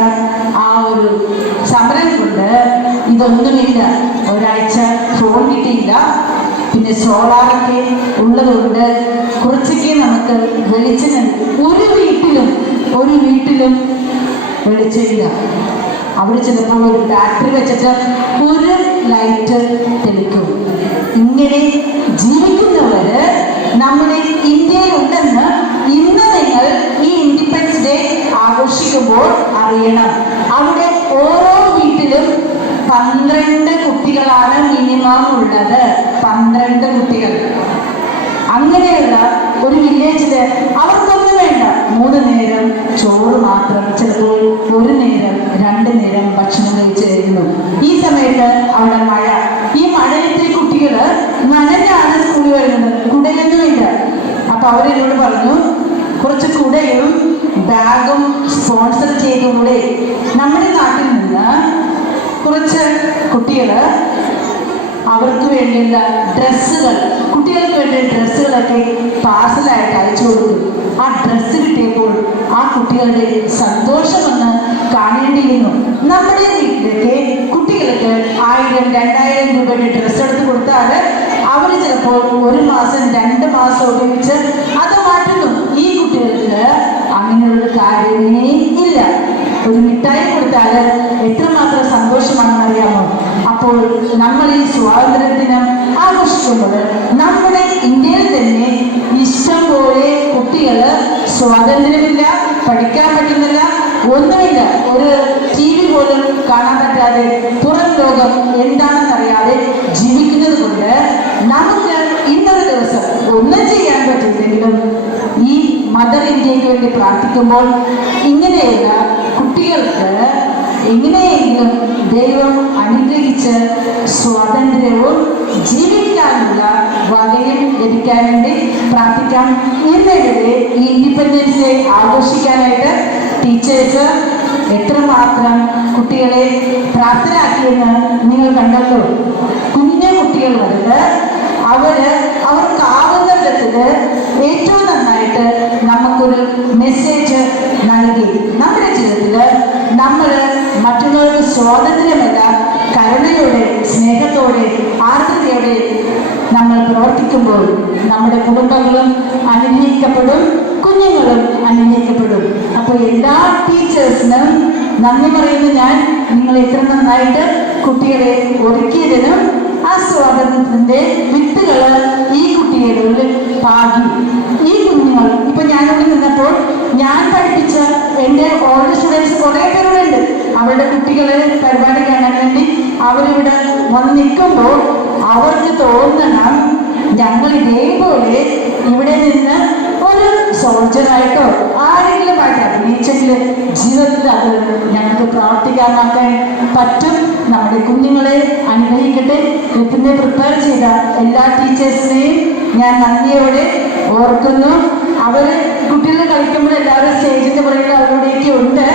ആ ഒരു സമരം കൊണ്ട് ഇതൊന്നുമില്ല. ഒരാഴ്ച ഫോൺ കിട്ടിയില്ല. പിന്നെ സോളാറൊക്കെ ഉള്ളതുകൊണ്ട് കുറച്ചൊക്കെ നമുക്ക് വെളിച്ചം. ഒരു വീട്ടിലും വെളിച്ചമില്ല. അവിടെ ചിലപ്പോൾ ഒരു ബാറ്ററി വെച്ചിട്ട് ഒരു ലൈറ്റ് തെളിക്കും. ഇങ്ങനെ ജീവിക്കുന്നവര് നമ്മുടെ ഇന്ത്യയിൽ ഉണ്ടെന്ന് ഇന്ന് നിങ്ങൾ ഈ ഇൻഡിപെൻഡൻസ് ഡേ ആഘോഷിക്കുമ്പോൾ അറിയണം. അവിടെ ഓരോ വീട്ടിലും 12 കുട്ടികളാണ് മിനിമം ഉള്ളത്. 12 കുട്ടികൾ. അങ്ങനെയുള്ള ഒരു വില്ലേജില് അവർക്കൊന്നും വേണ്ട. 3 നേരം ചോറ് മാത്രം, ചിലപ്പോൾ 1 നേരം 2 നേരം ഭക്ഷണം കഴിച്ചായിരുന്നു. ഈ സമയത്ത് അവിടെ മഴ. ഈ മഴയത്തെ കുട്ടികള് നനഞ്ഞാണ് സ്കൂളിൽ വരുന്നത്. കുടയൊന്നുമില്ല. അപ്പൊ അവരെന്നോട് പറഞ്ഞു, കുറച്ച് കുടയും ബാഗും സ്പോൺസർ ചെയ്തുകൂടെ? നമ്മുടെ നാട്ടിൽ നിന്ന് കുറച്ച് കുട്ടികള് അവർക്ക് വേണ്ടിയുള്ള ഡ്രസ്സുകൾ, കുട്ടികൾക്ക് വേണ്ടിയ ഡ്രസ്സുകളൊക്കെ പാർസലായിട്ട് അയച്ചു കൊടുത്തു. ആ ഡ്രസ്സ് കിട്ടിയപ്പോൾ ആ കുട്ടികളുടെ സന്തോഷമൊന്ന് കാണേണ്ടിയിരുന്നു. നമ്മുടെ വീട്ടിലേക്ക് കുട്ടികൾക്ക് 1000-2000 രൂപയുടെ ഡ്രസ്സ് എടുത്ത് കൊടുത്താൽ അവർ ചിലപ്പോൾ 1 മാസം 2 മാസം ഉപയോഗിച്ച് അത് മാറ്റുന്നു. ഈ കുട്ടികൾക്ക് അങ്ങനെയുള്ള കാര്യമേ ഇല്ല. ഒരു മിഠായി കൊടുത്താൽ എത്രമാത്രം സന്തോഷമാണെന്ന് അറിയാമോ? അപ്പോൾ നമ്മൾ ഈ സ്വാതന്ത്ര്യ ദിനം ആഘോഷിക്കുന്നത് നമ്മുടെ ഇന്ത്യയിൽ തന്നെ ഇഷ്ടം പോലെ കുട്ടികൾ സ്വാതന്ത്ര്യമില്ല, പഠിക്കാൻ പറ്റുന്നില്ല, ഒന്നുമില്ല. ഒരു TV പോലും കാണാൻ പറ്റാതെ, പുറം ലോകം എന്താണെന്നറിയാതെ ജീവിക്കുന്നത് കൊണ്ട് നമുക്ക് ഇന്നൊരു ദിവസം ഒന്നും ചെയ്യാൻ പറ്റില്ലെങ്കിലും ഈ മദർ ഇന്ത്യക്ക് വേണ്ടി പ്രാർത്ഥിക്കുമ്പോൾ ഇങ്ങനെയുള്ള കുട്ടികൾക്ക് എങ്ങനെയെങ്കിലും ദൈവം അനുഗ്രഹിച്ച് സ്വാതന്ത്ര്യവും ജീവിക്കാനുള്ള വകയും ലഭിക്കാൻ വേണ്ടി പ്രാർത്ഥിക്കാം. ഇന്നിവിടെ ഈ ഇൻഡിപെൻഡൻസ് ഡേ ആഘോഷിക്കാനായിട്ട് ടീച്ചേഴ്സ് എത്രമാത്രം കുട്ടികളെ പ്രാപ്തരാക്കിയെന്ന് നിങ്ങൾ കണ്ടല്ലോ. കുഞ്ഞു കുട്ടികൾ വന്നിട്ട് അവർക്കാവുന്ന വിധത്തിൽ ഏറ്റവും നന്നായിട്ട് മെസ്സേജ് നൽകി. നമ്മുടെ ജീവിതത്തിൽ നമ്മൾ മറ്റുള്ളവർക്ക് സ്വാതന്ത്ര്യമല്ല, കരുണയോടെ, സ്നേഹത്തോടെ, ആർദ്രതയോടെ നമ്മൾ പ്രവർത്തിക്കുമ്പോൾ നമ്മുടെ കുടുംബങ്ങളും അനുഗ്രഹിക്കപ്പെടും, കുഞ്ഞുങ്ങളും അനുഗ്രഹിക്കപ്പെടും. അപ്പോൾ എല്ലാ ടീച്ചേഴ്സിനും നന്ദി പറയുന്നു ഞാൻ. നിങ്ങൾ ഇത്ര നന്നായിട്ട് കുട്ടികളെ ഒരുക്കിയതിനും ആ സ്വാതന്ത്ര്യത്തിന്റെ വിത്തുകൾ ഈ കുട്ടികളിൽ പാകി. ഈ കുഞ്ഞുങ്ങൾ ഇപ്പൊ ഞാനിവിടെ നിന്നപ്പോൾ ഞാൻ പഠിപ്പിച്ച എൻ്റെ ഓൾഡ് സ്റ്റുഡൻസ് കുറെ പേരുണ്ട്. അവരുടെ കുട്ടികളെ പരിപാടി കാണാൻ വേണ്ടി അവരിവിടെ വന്ന് നിൽക്കുമ്പോൾ അവർക്ക് തോന്നണം ഞങ്ങൾ ഇതേപോലെ ഇവിടെ നിന്ന് ഒരു സോൾജറായിട്ടോ ആരെങ്കിലും ആയിട്ട് അഭിനയിച്ചെങ്കിൽ ജീവിതത്തിൽ അത് ഞങ്ങൾക്ക് പ്രവർത്തിക്കാനാക്കാൻ പറ്റും. നമ്മുടെ കുഞ്ഞുങ്ങളെ അനുഗ്രഹിക്കട്ടെ. ഇതിനെ പ്രിപ്പയർ ചെയ്ത എല്ലാ ടീച്ചേഴ്സിനെയും ഞാൻ നന്ദിയോടെ ഓർക്കുന്നു. അവര് കുട്ടികൾ കളിക്കുമ്പോൾ എല്ലാവരും സ്റ്റേജിന്റെ പുറകിൽ അവരുടെയൊക്കെ ഉണ്ട്.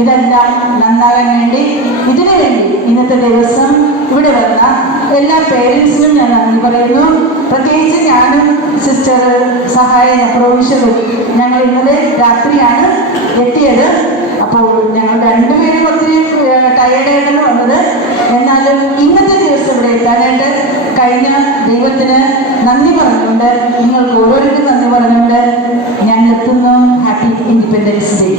ഇതെല്ലാം നന്നാകാൻ വേണ്ടി, ഇതിനു വേണ്ടി ഇന്നത്തെ ദിവസം ഇവിടെ വന്ന എല്ലാ പേരൻസിനും ഞാൻ നന്ദി പറയുന്നു. പ്രത്യേകിച്ച് ഞാനും സിസ്റ്റർ സഹായ പ്രൊവിഷനും ഞങ്ങൾ ഇന്നലെ രാത്രിയാണ് എത്തിയത്. അപ്പോൾ ഞങ്ങൾ രണ്ടുപേരും ഒത്തിരി ടയേർഡായിട്ടാണ് വന്നത്. എന്നാലും ഇന്നത്തെ ദിവസം ഇവിടെ എത്താനായിട്ട് കഴിഞ്ഞ ദൈവത്തിന് നന്ദി പറഞ്ഞുകൊണ്ട്, നിങ്ങൾക്ക് ഓരോരുത്തരും നന്ദി പറഞ്ഞുകൊണ്ട് ഞാൻ എത്തുന്നു. Happy independence day.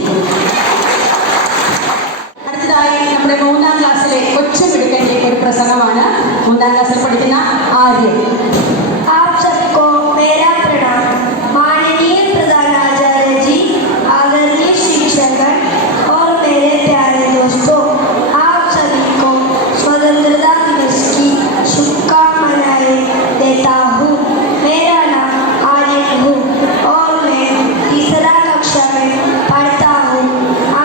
അടുത്തതായി നമ്മുടെ 3ാം ക്ലാസ്സിലെ കൊച്ചുമിടുക്കൻ്റെ ഒരു പ്രസംഗമാണ്. 3ാം ക്ലാസ്സിൽ പഠിക്കുന്ന ആര്യൻ. आप सबको मेरा प्रणाम। माननीय प्रधानाचार्य जी, आदरणीय शिक्षकगण और मेरे प्यारे दोस्तों, आप सभी को स्वतंत्रता दिवस की शुभकामनाएं देता हूँ। मेरा नाम आर्यन हूँ और मैं तीसरा कक्षा में पढ़ता हूँ।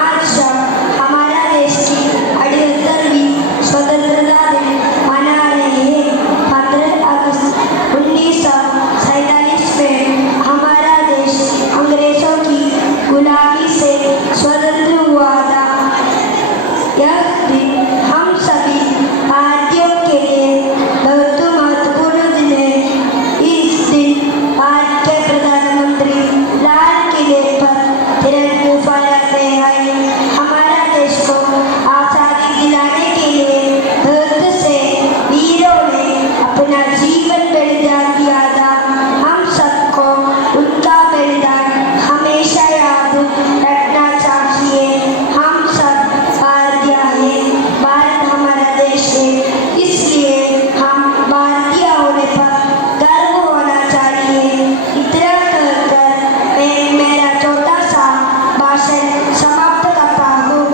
आज सब हमारा देश की 78वीं स्वतंत्रता दिन मना रहे हैं। 15 अगस्त 1947 में हमारा देश अंग्रेजों की गुलामी से स्वतंत्र हुआ था। यह दिन हम सभी भारतीयों के लिए बहुत महत्वपूर्ण दिन है। इस दिन भारत के प्रधानमंत्री लाल किले पर तिरंगा फहराते हैं। हमारा देश को आज़ादी दिलाने के लिए बहुत से वीरों ने अपना जीवन बलिदान दिया था। हम सबको उनका बलिदान हमेशा याद रखना चाहिए। हम सब भारतीय हैं, भारत हमारा देश है, इसलिए हम भारतीय होने पर गर्व होना चाहिए। इतना कहकर मैं मेरा छोटा सा भाषण समाप्त करता हूँ।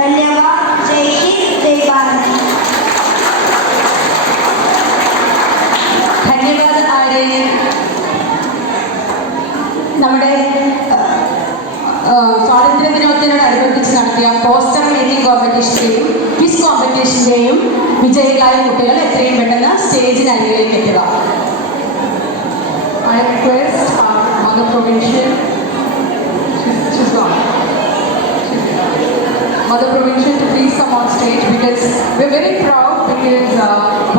धन्यवाद। जय हिंद, जय भारत। ധന്യവാദം ആര്യൻ. നമ്മുടെ സ്വാതന്ത്ര്യ ദിനത്തോടനുബന്ധിച്ച് നടത്തിയ പോസ്റ്റർ മേക്കിംഗ് കോമ്പറ്റീഷൻ്റെയും ക്വിസ് കോമ്പറ്റീഷൻ്റെയും വിജയികളായ കുട്ടികൾ എത്രയും പെട്ടെന്ന് സ്റ്റേജിനരികിലേക്ക് എത്തുക. I request our Mother Provincial, she's gone. Mother Provincial to please come on stage, because we're very proud because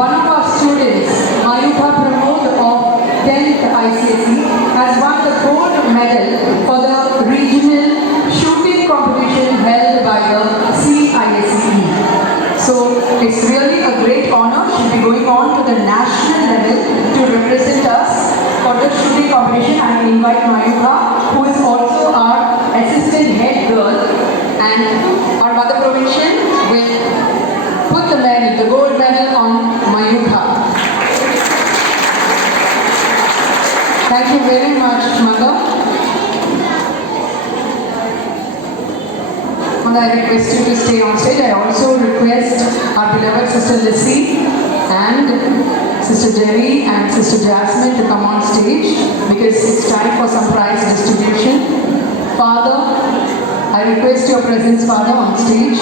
one of our students, Mayuka Pramod of 10th ICSE, has won the gold medal for the regional shooting competition held by the CISE. So it's really a great honor. She'll be going on to the national level to represent us for the shooting competition. I invite Mayuka, who is also our assistant head girl, and our Mother Provincial will put the medal, the gold medal, on Mayuka. Thank you very much, Mother. Mother, I request you to stay on stage. I also request our beloved Sister Lissy and Sister Jerry and Sister Jasmine to come on stage, because it's time for some prize distribution. Father, I request your presence, Father, on stage.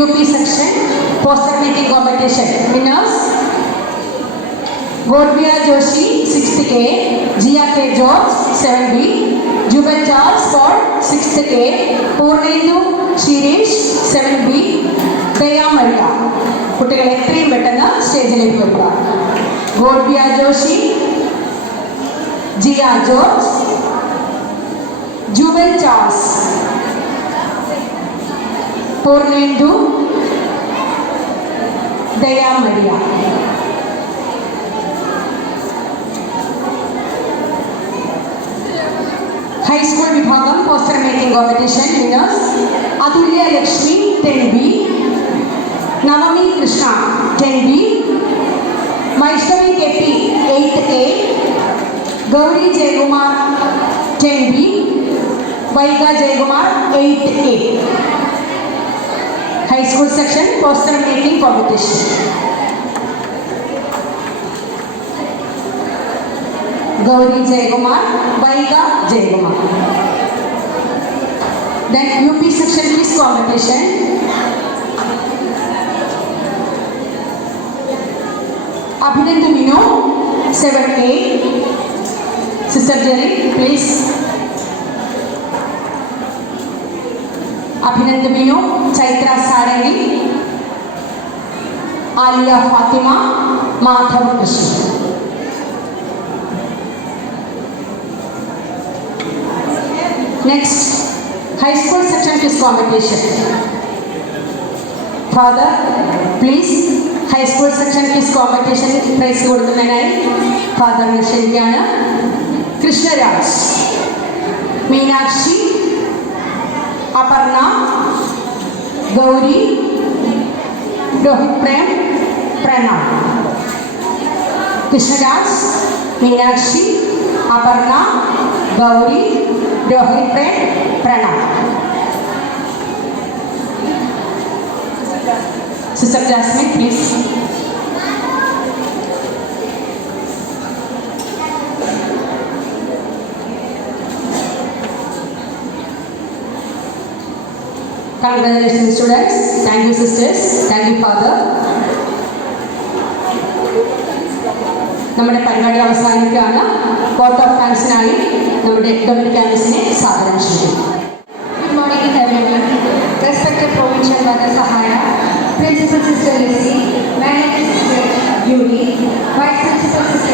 UP section poster making competition winners: Godbia Joshi 6th K, Jia K George 7B, Jubal Charles for 6th K, Purnendu Shirish 7B, Daya Maria. കുട്ടികൾ എത്രയും പെട്ടെന്ന് സ്റ്റേജിലേക്ക് വരിക. ഗോഡ്ബിയ Joshi, Jiya George, Jubal Charles, Purnendu Daya Maria. High School Vibhagam Poster Making Competition winners Atulya Lakshmi 10B, Navami Krishna 10B, Maishnavi KP 8A, Gauri Jayagumar 10B, Vaiga Jayagumar 8A. High School Section Poster Making Competition. Gauri Jayagumar, Vaiga Jayagumar. Then UP Section Quiz Competition. Abhinandu Vino 7A. Sister Jerry, please. Abhinandu Vino, Chaitra Sarangi, Alia Fatima, Madhav Krishna. Next, High School Section Quiz Competition. Father, please, High School Section Quiz Competition prize കൊടുക്കുന്നതിനായി ഫാദറിനെ ക്ഷണിക്കുകയാണ്. Krishnaraj, Meenakshi, Aparna, Gauri, Rohit Prem, Pranav. Krishnaraj, Meenakshi, Aparna, Gauri, Rohit Prem, Pranav. Sister Jasmine, please. Congratulations, students. Thank you, sisters. Thank you, father. നമ്മുടെ പരിപാടി അവസാനിക്കുകയാണ്. Vote of താങ്ക്സിനായി നമ്മുടെ Dominic ക്യാമ്പസിനെ സാദരം ക്ഷണിക്കുന്നു. Good morning, everyone. Respected Provincial Mother Sahaya, Principal Sister Lizzie, Manager Sister Yuri, Vice Principal Sister